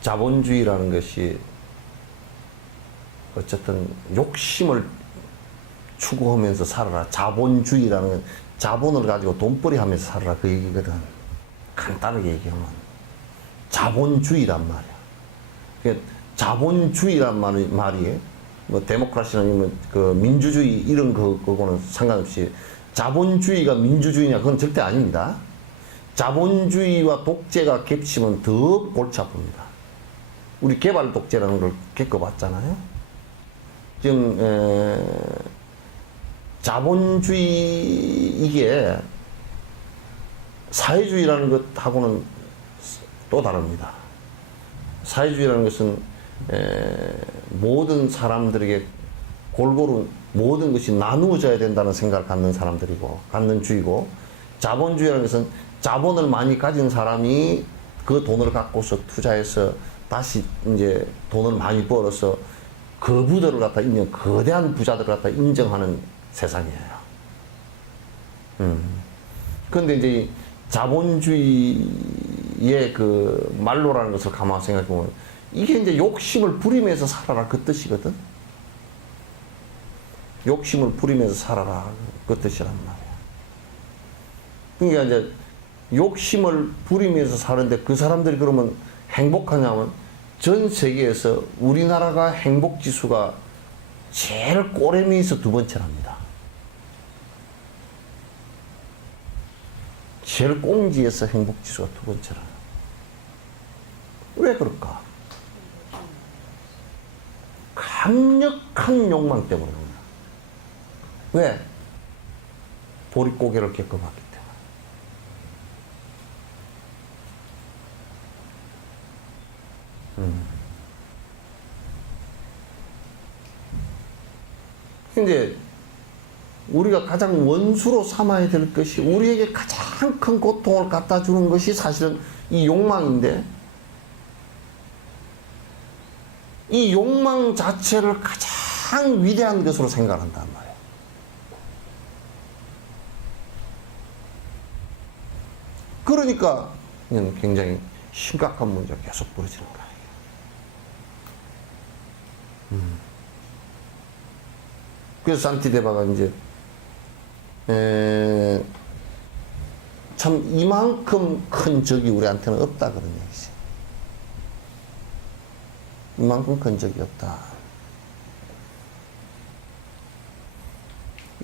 자본주의라는 것이 어쨌든 욕심을 추구하면서 살아라. 자본주의라는 건 자본을 가지고 돈벌이 하면서 살아라 그 얘기거든. 간단하게 얘기하면 자본주의란 말이야. 그러니까 자본주의란 말이 뭐 데모크라시나 아니면 그 민주주의 이런 그거는 상관없이 자본주의가 민주주의냐 그건 절대 아닙니다. 자본주의와 독재가 겹치면 더 골치 아픕니다. 우리 개발 독재라는 걸 겪어봤잖아요. 지금 자본주의 이게 사회주의라는 것하고는 또 다릅니다. 사회주의라는 것은 모든 사람들에게 골고루 모든 것이 나누어져야 된다는 생각을 갖는 주의고, 자본주의라는 것은 자본을 많이 가진 사람이 그 돈을 갖고서 투자해서 다시 이제 돈을 많이 벌어서 그 부들을 갖다 거대한 부자들을 갖다 인정하는 세상이에요. 그런데 이제 자본주의의 그 말로라는 것을 가만히 생각해보면 이게 이제 욕심을 부리면서 살아라 그 뜻이거든. 욕심을 부리면서 살아라 그 뜻이란 말이야. 그러니까 이제 욕심을 부리면서 사는데 그 사람들이 그러면 행복하냐면 전 세계에서 우리나라가 행복 지수가 제일 꼬레미에서 두 번째랍니다. 제일 꽁지에서 행복지수가 두 번째라. 왜 그럴까? 강력한 욕망 때문입니다. 왜? 보릿고개를 겪어봤기 때문에. 근데 우리가 가장 원수로 삼아야 될 것이, 우리에게 가장 큰 고통을 갖다 주는 것이 사실은 이 욕망인데, 이 욕망 자체를 가장 위대한 것으로 생각한단 말이에요. 그러니까 굉장히 심각한 문제가 계속 벌어지는 거예요. 그래서 산티데바가 이제 참 이만큼 큰 적이 우리한테는 없다 그런 얘기지. 이만큼 큰 적이 없다.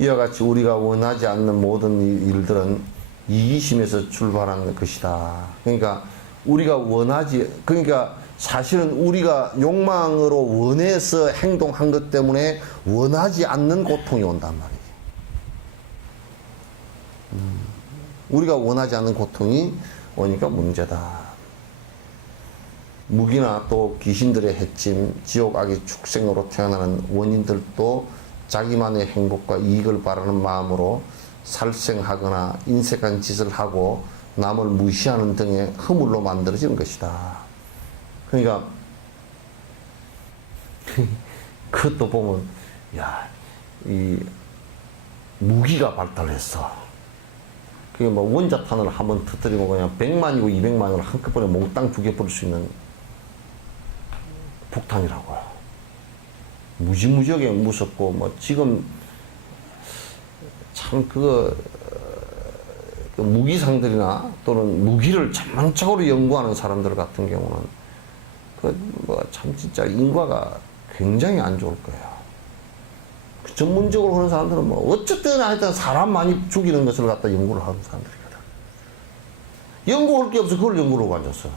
이와 같이 우리가 원하지 않는 모든 일들은 이기심에서 출발하는 것이다. 그러니까 우리가 그러니까 사실은 우리가 욕망으로 원해서 행동한 것 때문에 원하지 않는 고통이 온단 말이지. 우리가 원하지 않는 고통이 오니까 문제다. 무기나 또 귀신들의 해침, 지옥 악의 축생으로 태어나는 원인들도 자기만의 행복과 이익을 바라는 마음으로 살생하거나 인색한 짓을 하고 남을 무시하는 등의 허물로 만들어지는 것이다. 그러니까 그것도 보면, 야, 이 무기가 발달했어. 그게 뭐 원자탄을 한번 터뜨리면 그냥 100만이고 200만을 한꺼번에 몽땅 죽여버릴 수 있는 폭탄이라고요. 무지무지하게 무섭고, 뭐 지금 참 그 무기상들이나 또는 무기를 전문적으로 연구하는 사람들 같은 경우는 뭐 참 진짜 인과가 굉장히 안 좋을 거예요. 그 전문적으로 하는 사람들은 뭐 어쨌든 하여튼 사람 많이 죽이는 것을 갖다 연구를 하는 사람들이거든. 연구할 게 없어 그걸 연구를 하고 앉았어.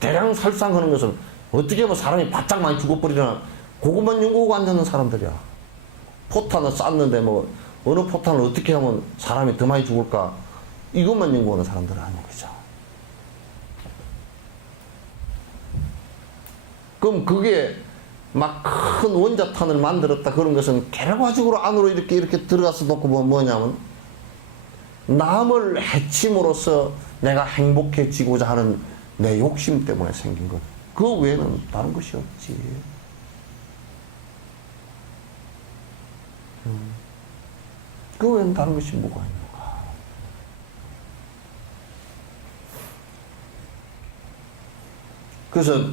대량 살상하는 것을 어떻게 하면 사람이 바짝 많이 죽어버리려나, 그것만 연구하고 앉는 사람들이야. 포탄을 쐈는데 뭐 어느 포탄을 어떻게 하면 사람이 더 많이 죽을까, 이것만 연구하는 사람들은 아닌 거죠. 그럼 그게 막 큰 원자탄을 만들었다 그런 것은 결과적으로 안으로 이렇게 들어가서 놓고 보면 뭐냐면, 남을 해침으로써 내가 행복해지고자 하는 내 욕심 때문에 생긴 것. 그 외에는 다른 것이 없지. 그 외에는 다른 것이 뭐가 있는가. 그래서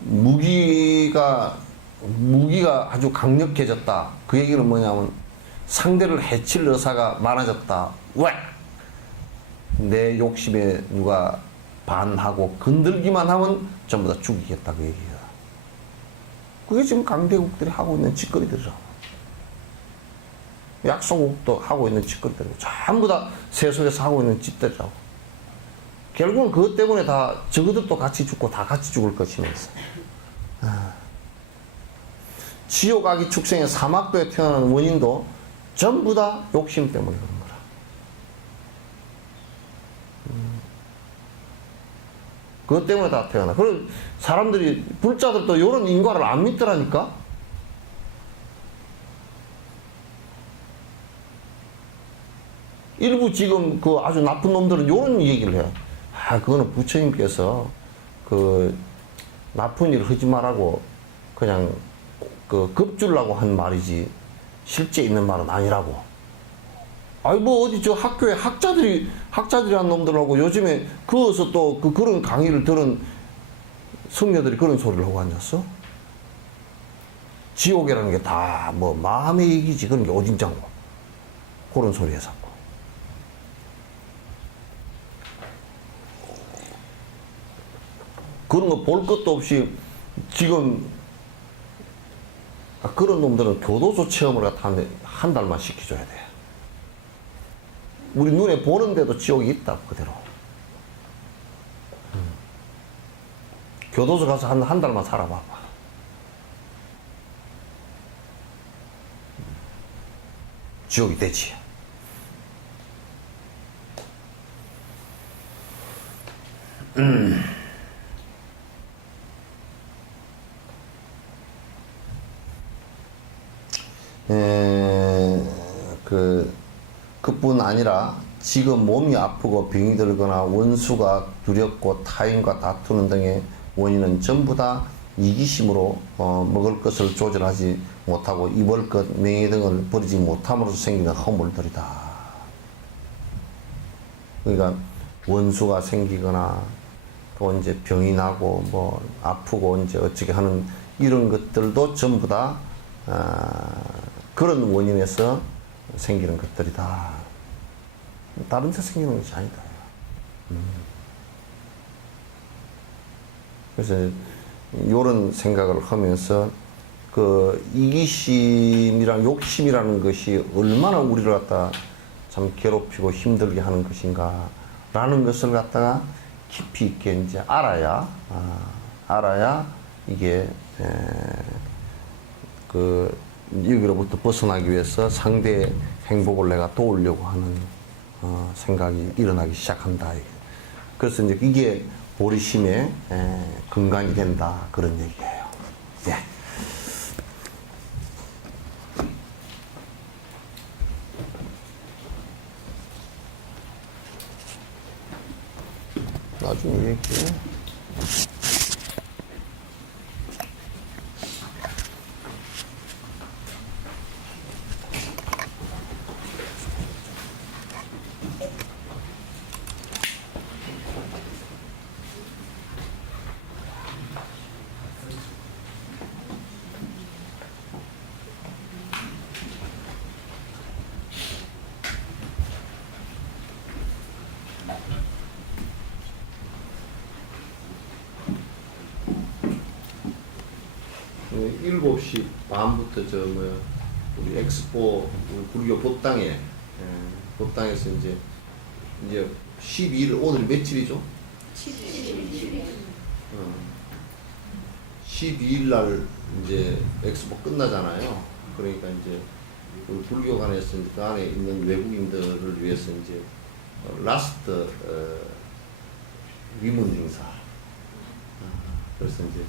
무기가 아주 강력해졌다. 그 얘기는 뭐냐면 상대를 해칠 의사가 많아졌다. 왜? 내 욕심에 누가 반하고 건들기만 하면 전부 다 죽이겠다 그 얘기야. 그게 지금 강대국들이 하고 있는 짓거리들이잖아. 약소국도 하고 있는 짓거리들이고 전부 다 세속에서 하고 있는 짓들이라고. 결국은 그것 때문에 다 저것들도 같이 죽고 다 같이 죽을 것이면서. 지옥 악의 축생의 사막도에 태어나는 원인도 전부 다 욕심 때문에 그런 거라. 그것 때문에 다 태어나. 그런 사람들이, 불자들도 이런 인과를 안 믿더라니까? 일부 지금 그 아주 나쁜 놈들은 이런 얘기를 해요. 그거는 부처님께서 그 나쁜 일 하지 말라고 그냥 그 겁주려고 한 말이지 실제 있는 말은 아니라고. 아니 뭐 어디 저 학교에 학자들이 한 놈들하고 요즘에 그어서 또 그런 강의를 들은 성녀들이 그런 소리를 하고 앉았어? 지옥이라는 게 다 뭐 마음의 얘기지 그런 게 어딘장고 그런 소리 해서. 그런 거 볼 것도 없이 지금 그런 놈들은 교도소 체험을 한 달만 시켜줘야 돼. 우리 눈에 보는데도 지옥이 있다, 그대로. 교도소 가서 한 달만 살아봐봐. 지옥이 되지. 그뿐 아니라 지금 몸이 아프고 병이 들거나 원수가 두렵고 타인과 다투는 등의 원인은 전부 다 이기심으로 먹을 것을 조절하지 못하고 입을 것, 명예 등을 버리지 못함으로써 생기는 허물들이다. 그러니까 원수가 생기거나 또 이제 병이 나고 뭐 아프고 이제 어떻게 하는 이런 것들도 전부 다 그런 원인에서 생기는 것들이다. 다른 데 생기는 것이 아니다. 그래서 이런 생각을 하면서 그 이기심이랑 욕심이라는 것이 얼마나 우리를 갖다 참 괴롭히고 힘들게 하는 것인가 라는 것을 갖다가 깊이 있게 이제 알아야 이게 여기로부터 벗어나기 위해서 상대의 행복을 내가 도우려고 하는 생각이 일어나기 시작한다. 그래서 이제 이게 보리심의 근간이 된다, 그런 얘기예요. 예. 나중에 얘기해. 네, 7시 반부터 우리 엑스포 우리 불교 법당에 법당에서 이제 12일 오늘 며칠이죠? 12일 날 이제 엑스포 끝나잖아요. 그러니까 이제 우리 불교관에서 그 안에 있는 외국인들을 위해서 이제 라스트 위문 행사. 그래서 이제